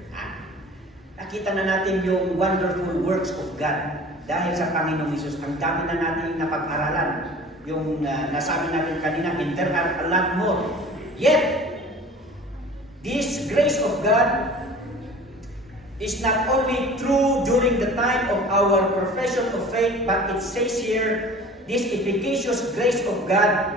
Nakita na natin yung wonderful works of God dahil sa Panginoong Hesus. Ang dami na natin napag-aralan. Yung nasabi natin kanina, and there are a lot more. Yet, this grace of God is not only true during the time of our profession of faith, but it says here, this efficacious grace of God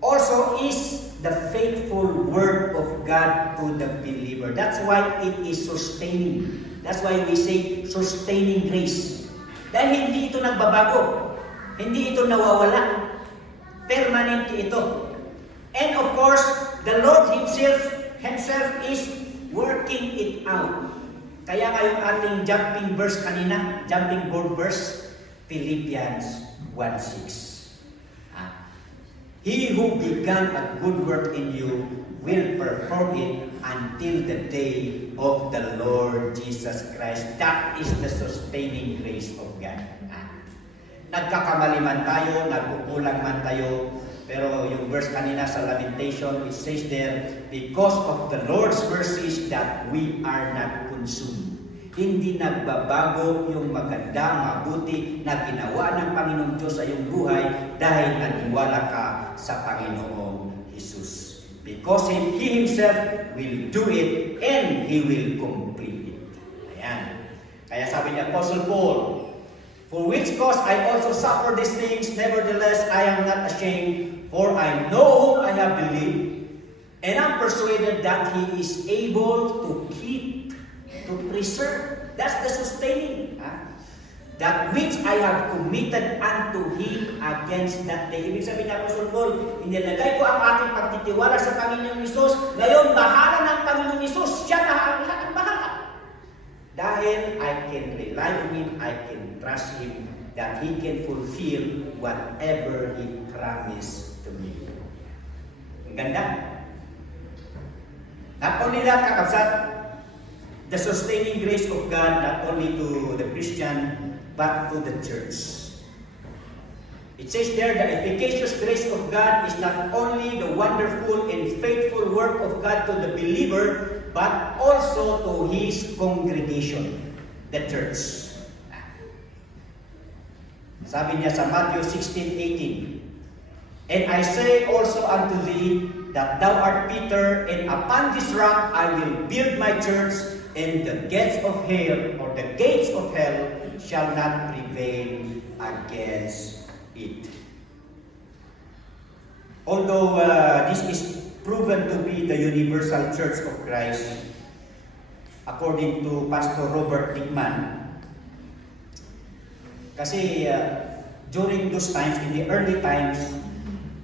also is the faithful word of God to the believer. That's why it is sustaining. That's why we say sustaining grace. Dahil hindi ito nagbabago. Hindi ito nawawala. Permanent ito. And of course, the Lord Himself is working it out. Kaya nga yung ating jumping verse kanina, jumping board verse, Philippians 1:6. He who began a good work in you will perform it until the day of the Lord Jesus Christ. That is the sustaining grace of God. Nagkakamali man tayo, nagkukulang man tayo, pero yung verse kanina sa Lamentation, it says there, because of the Lord's mercies that we are not consumed. Hindi nagbabago yung maganda, mabuti na ginawa ng Panginoon Diyos sa iyong buhay dahil naniwala ka sa Panginoong Jesus. Because He Himself will do it and He will complete it. Ayan. Kaya sabi niya, Apostle Paul, for which cause I also suffer these things, nevertheless I am not ashamed, for I know whom I have believed, and I'm persuaded that He is able to keep, to preserve. That's the sustaining. That which I have committed unto Him against that day. Ibig sabihin niya, Apostle Paul, inilagay ko ang ating pagtitiwala sa Panginoong Isus. Ngayon, bahala ng Panginoong Isus. Siya na ang bahala. Dahil I can rely on Him, I can trust Him, that He can fulfill whatever He promised to me. Ang ganda. Not only that, kakabsat, the sustaining grace of God, not only to the Christian, but to the church. It says there, the efficacious grace of God is not only the wonderful and faithful work of God to the believer, but also to His congregation, the church. Sabi niya sa Matthew 16:18, and I say also unto thee, that thou art Peter, and upon this rock I will build my church, and the gates of hell, or the gates of hell, shall not prevail against it. Although this is proven to be the universal church of Christ, according to Pastor Robert Dickman, kasi during those times, in the early times,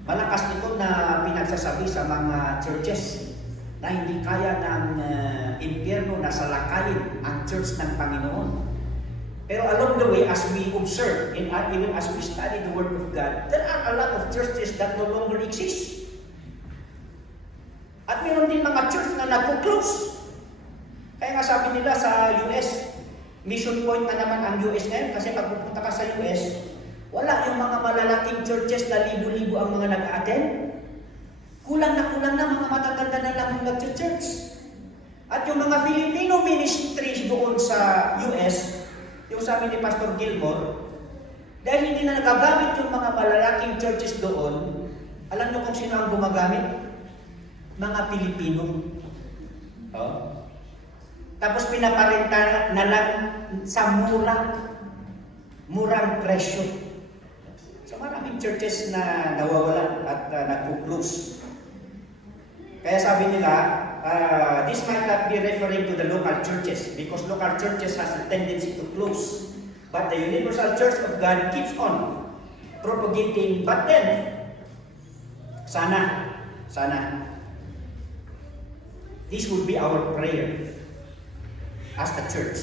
malakas ito na pinagsasabi sa mga churches na hindi kaya ng impyerno na salakayin ang church ng Panginoon. Pero along the way, as we observe, and even as we study the Word of God, there are a lot of churches that no longer exist. At meron din mga church na nagpo-close. Kaya nga sabi nila sa US, mission point na naman ang US ngayon, kasi pag pupunta ka sa US, wala yung mga malalaking churches na libo-libo ang mga nag-attend. Kulang na mga matatanda na lang yung nag-church. At yung mga Filipino ministries doon sa US, yung sabi ni Pastor Gilmore, dahil hindi na nagagamit yung mga malalaking churches doon, alam nyo kung sino ang gumagamit? Mga Pilipino. Oh. Tapos pinaparenta na lang sa murang presyo. So maraming churches na nawawala at nagpo-close. Kaya sabi nila, this might not be referring to the local churches because local churches has a tendency to close. But the universal church of God keeps on propagating. But then, sana, this would be our prayer as a church.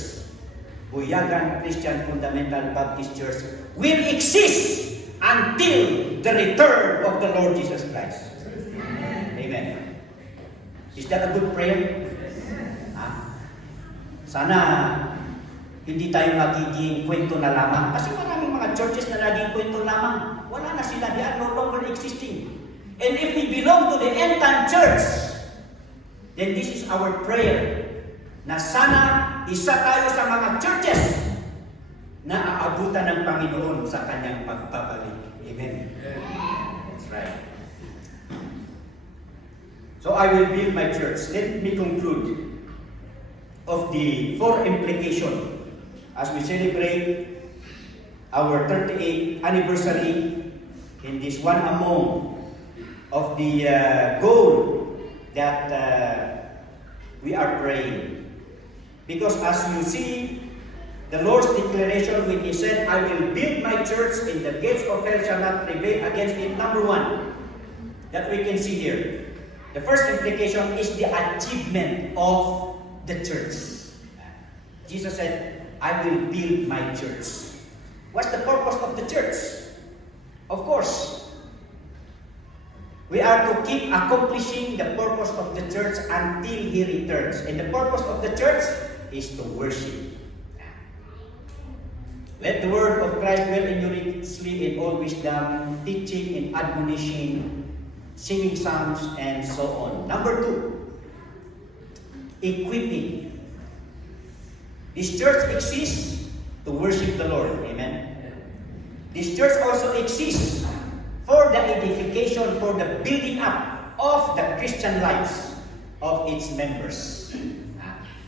Buyagan Christian Fundamental Baptist Church will exist until the return of the Lord Jesus Christ. Amen. Is that a good prayer? Sana hindi tayo magiging kwento na lamang. Kasi maraming mga churches na naging kwento lamang. Wala na sila. They are no longer existing. And if we belong to the end time church, then this is our prayer. Na sana isa tayo sa mga churches na aabutan ng Panginoon sa kanyang pagbabalik. Amen. That's right. So I will build my church. Let me conclude of the 4 implications as we celebrate our 38th anniversary in this one among of the goal that we are praying. Because as you see, the Lord's declaration when He said, I will build my church and the gates of hell shall not prevail against it. Number 1, that we can see here. The first implication is the achievement of the church. Jesus said, I will build my church. What's the purpose of the church? Of course, we are to keep accomplishing the purpose of the church until He returns. And the purpose of the church is to worship. Let the word of Christ dwell in you richly in all wisdom, teaching and admonishing, singing psalms, and so on. Number 2, equipping. This church exists to worship the Lord. Amen. This church also exists for the edification, for the building up of the Christian lives of its members.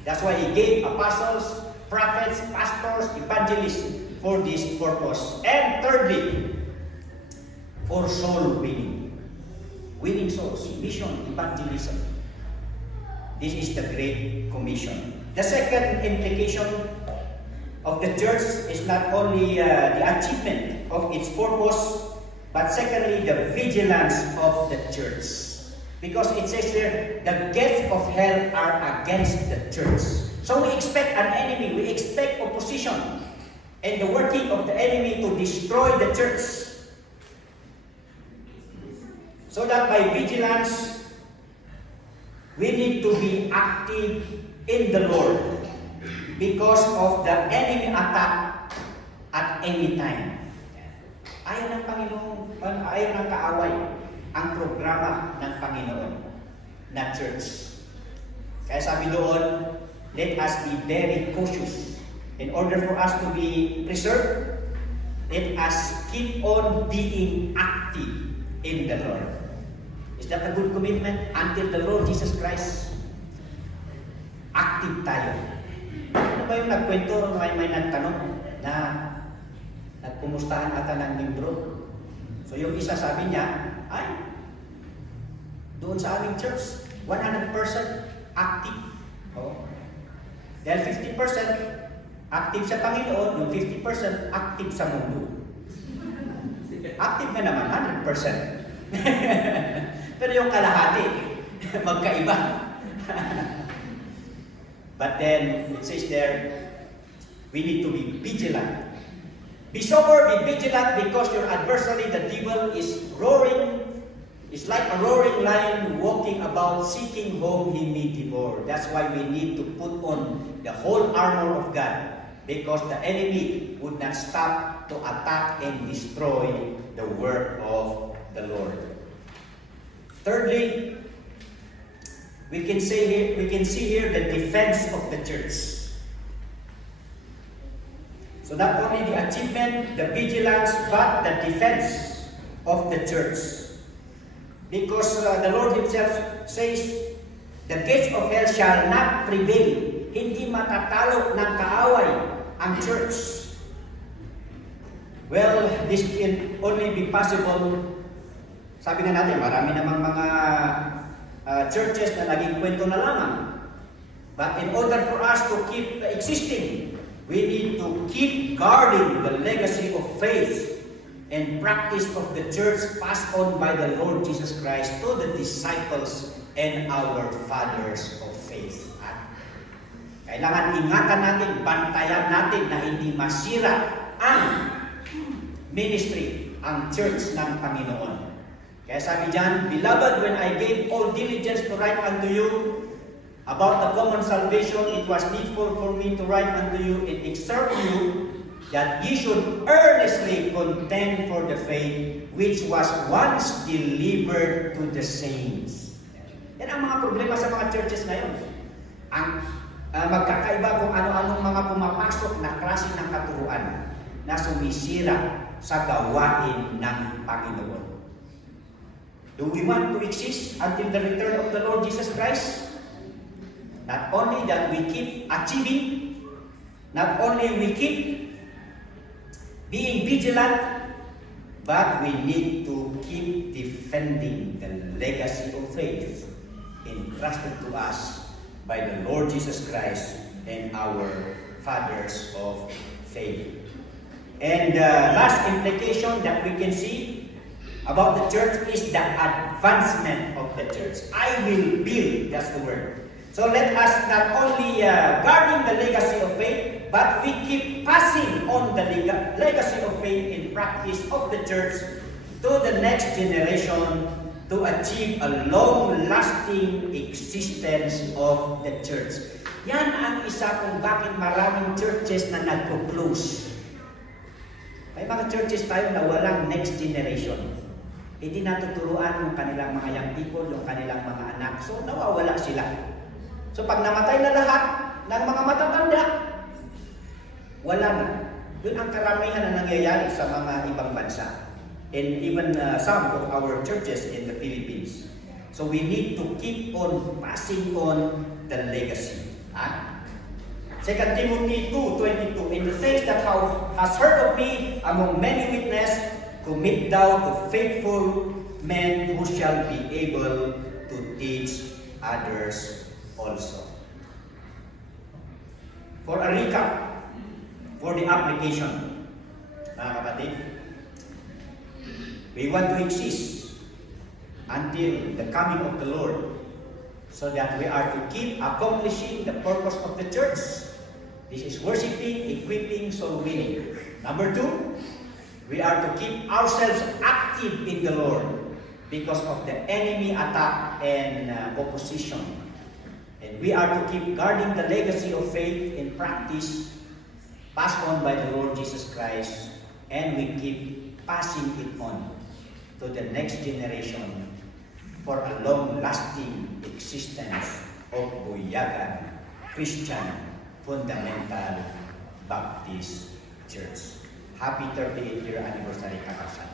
That's why He gave apostles, prophets, pastors, evangelists for this purpose. And thirdly, for soul winning. Winning souls, mission, evangelism. This is the Great Commission. The second implication of the church is not only the achievement of its purpose, but secondly, the vigilance of the church. Because it says here, the gates of hell are against the church. So we expect an enemy, we expect opposition, and the working of the enemy to destroy the church. So that by vigilance, we need to be active in the Lord because of the enemy attack at any time. Ayaw ng Panginoon, ayaw ng kaaway ang programa ng Panginoon na church. Kaya sabi doon, let us be very cautious. In order for us to be preserved, let us keep on being active in the Lord. Is that a good commitment? Until the Lord Jesus Christ, active tayo. Ano ba yung nagkwento, may nagtanong na nagkumustahan ata ng membro? So yung isa sabi niya, ay, doon sa aming church, 100% active. Oh. Dahil 50% active sa Panginoon, yung 50% active sa mundo. Active na naman, 100%. Pero yung kalahati, magkaiba. But then, it says there, we need to be vigilant. Be sober, be vigilant, because your adversary, the devil, is roaring. It's like a roaring lion walking about, seeking whom he may devour. That's why we need to put on the whole armor of God, because the enemy would not stop to attack and destroy the work of the Lord. Thirdly, we can see here the defense of the church. So not only the achievement, the vigilance, but the defense of the church. Because the Lord Himself says, the gates of hell shall not prevail. Hindi matatalo ng kaaway ang church. Well, this can only be possible. Sabi nga natin, marami namang mga churches na naging kwento na lamang. But in order for us to keep existing, we need to keep guarding the legacy of faith and practice of the church passed on by the Lord Jesus Christ to the disciples and our fathers of faith. Kailangan ingatan natin, bantayan natin na hindi masira ang ministry, ang church ng Panginoon. Kaya sabi diyan, Beloved, when I gave all diligence to write unto you about the common salvation, it was needful for me to write unto you and exhort you that ye should earnestly contend for the faith which was once delivered to the saints. Yan ang mga problema sa mga churches ngayon. Ang magkakaiba kung ano-anong mga pumapasok na klase ng katuruan na sumisira sa gawain ng Panginoon. Do we want to exist until the return of the Lord Jesus Christ? Not only that we keep achieving, not only we keep being vigilant, but we need to keep defending the legacy of faith entrusted to us by the Lord Jesus Christ and our fathers of faith. And the last implication that we can see about the church is the advancement of the church. I will build, that's the word. So let us not only guarding the legacy of faith, but we keep passing on the legacy of faith and practice of the church to the next generation to achieve a long-lasting existence of the church. Yan ang isa kung bakit maraming churches na nagko-close. May mga churches tayo na walang next generation. Hindi natuturuan yung kanilang mga young people, yung kanilang mga anak. So, nawawala sila. So, pag namatay na lahat ng mga matatanda, wala na. Yun ang karamihan na nangyayari sa mga ibang bansa. And even some of our churches in the Philippines. So, we need to keep on passing on the legacy. 2 Timothy 2:22, "In the things that thou hast heard of me among many witnesses, commit thou to faithful men who shall be able to teach others also." For a recap, for the application, mga kapatid, we want to exist until the coming of the Lord, so that we are to keep accomplishing the purpose of the church. This is worshiping, equipping, soul winning. Number 2, we are to keep ourselves active in the Lord because of the enemy attack and opposition. And we are to keep guarding the legacy of faith and practice passed on by the Lord Jesus Christ, and we keep passing it on to the next generation for a long-lasting existence of Buyagan Christian Fundamental Baptist Church. Happy 38th year anniversary, Kakasal.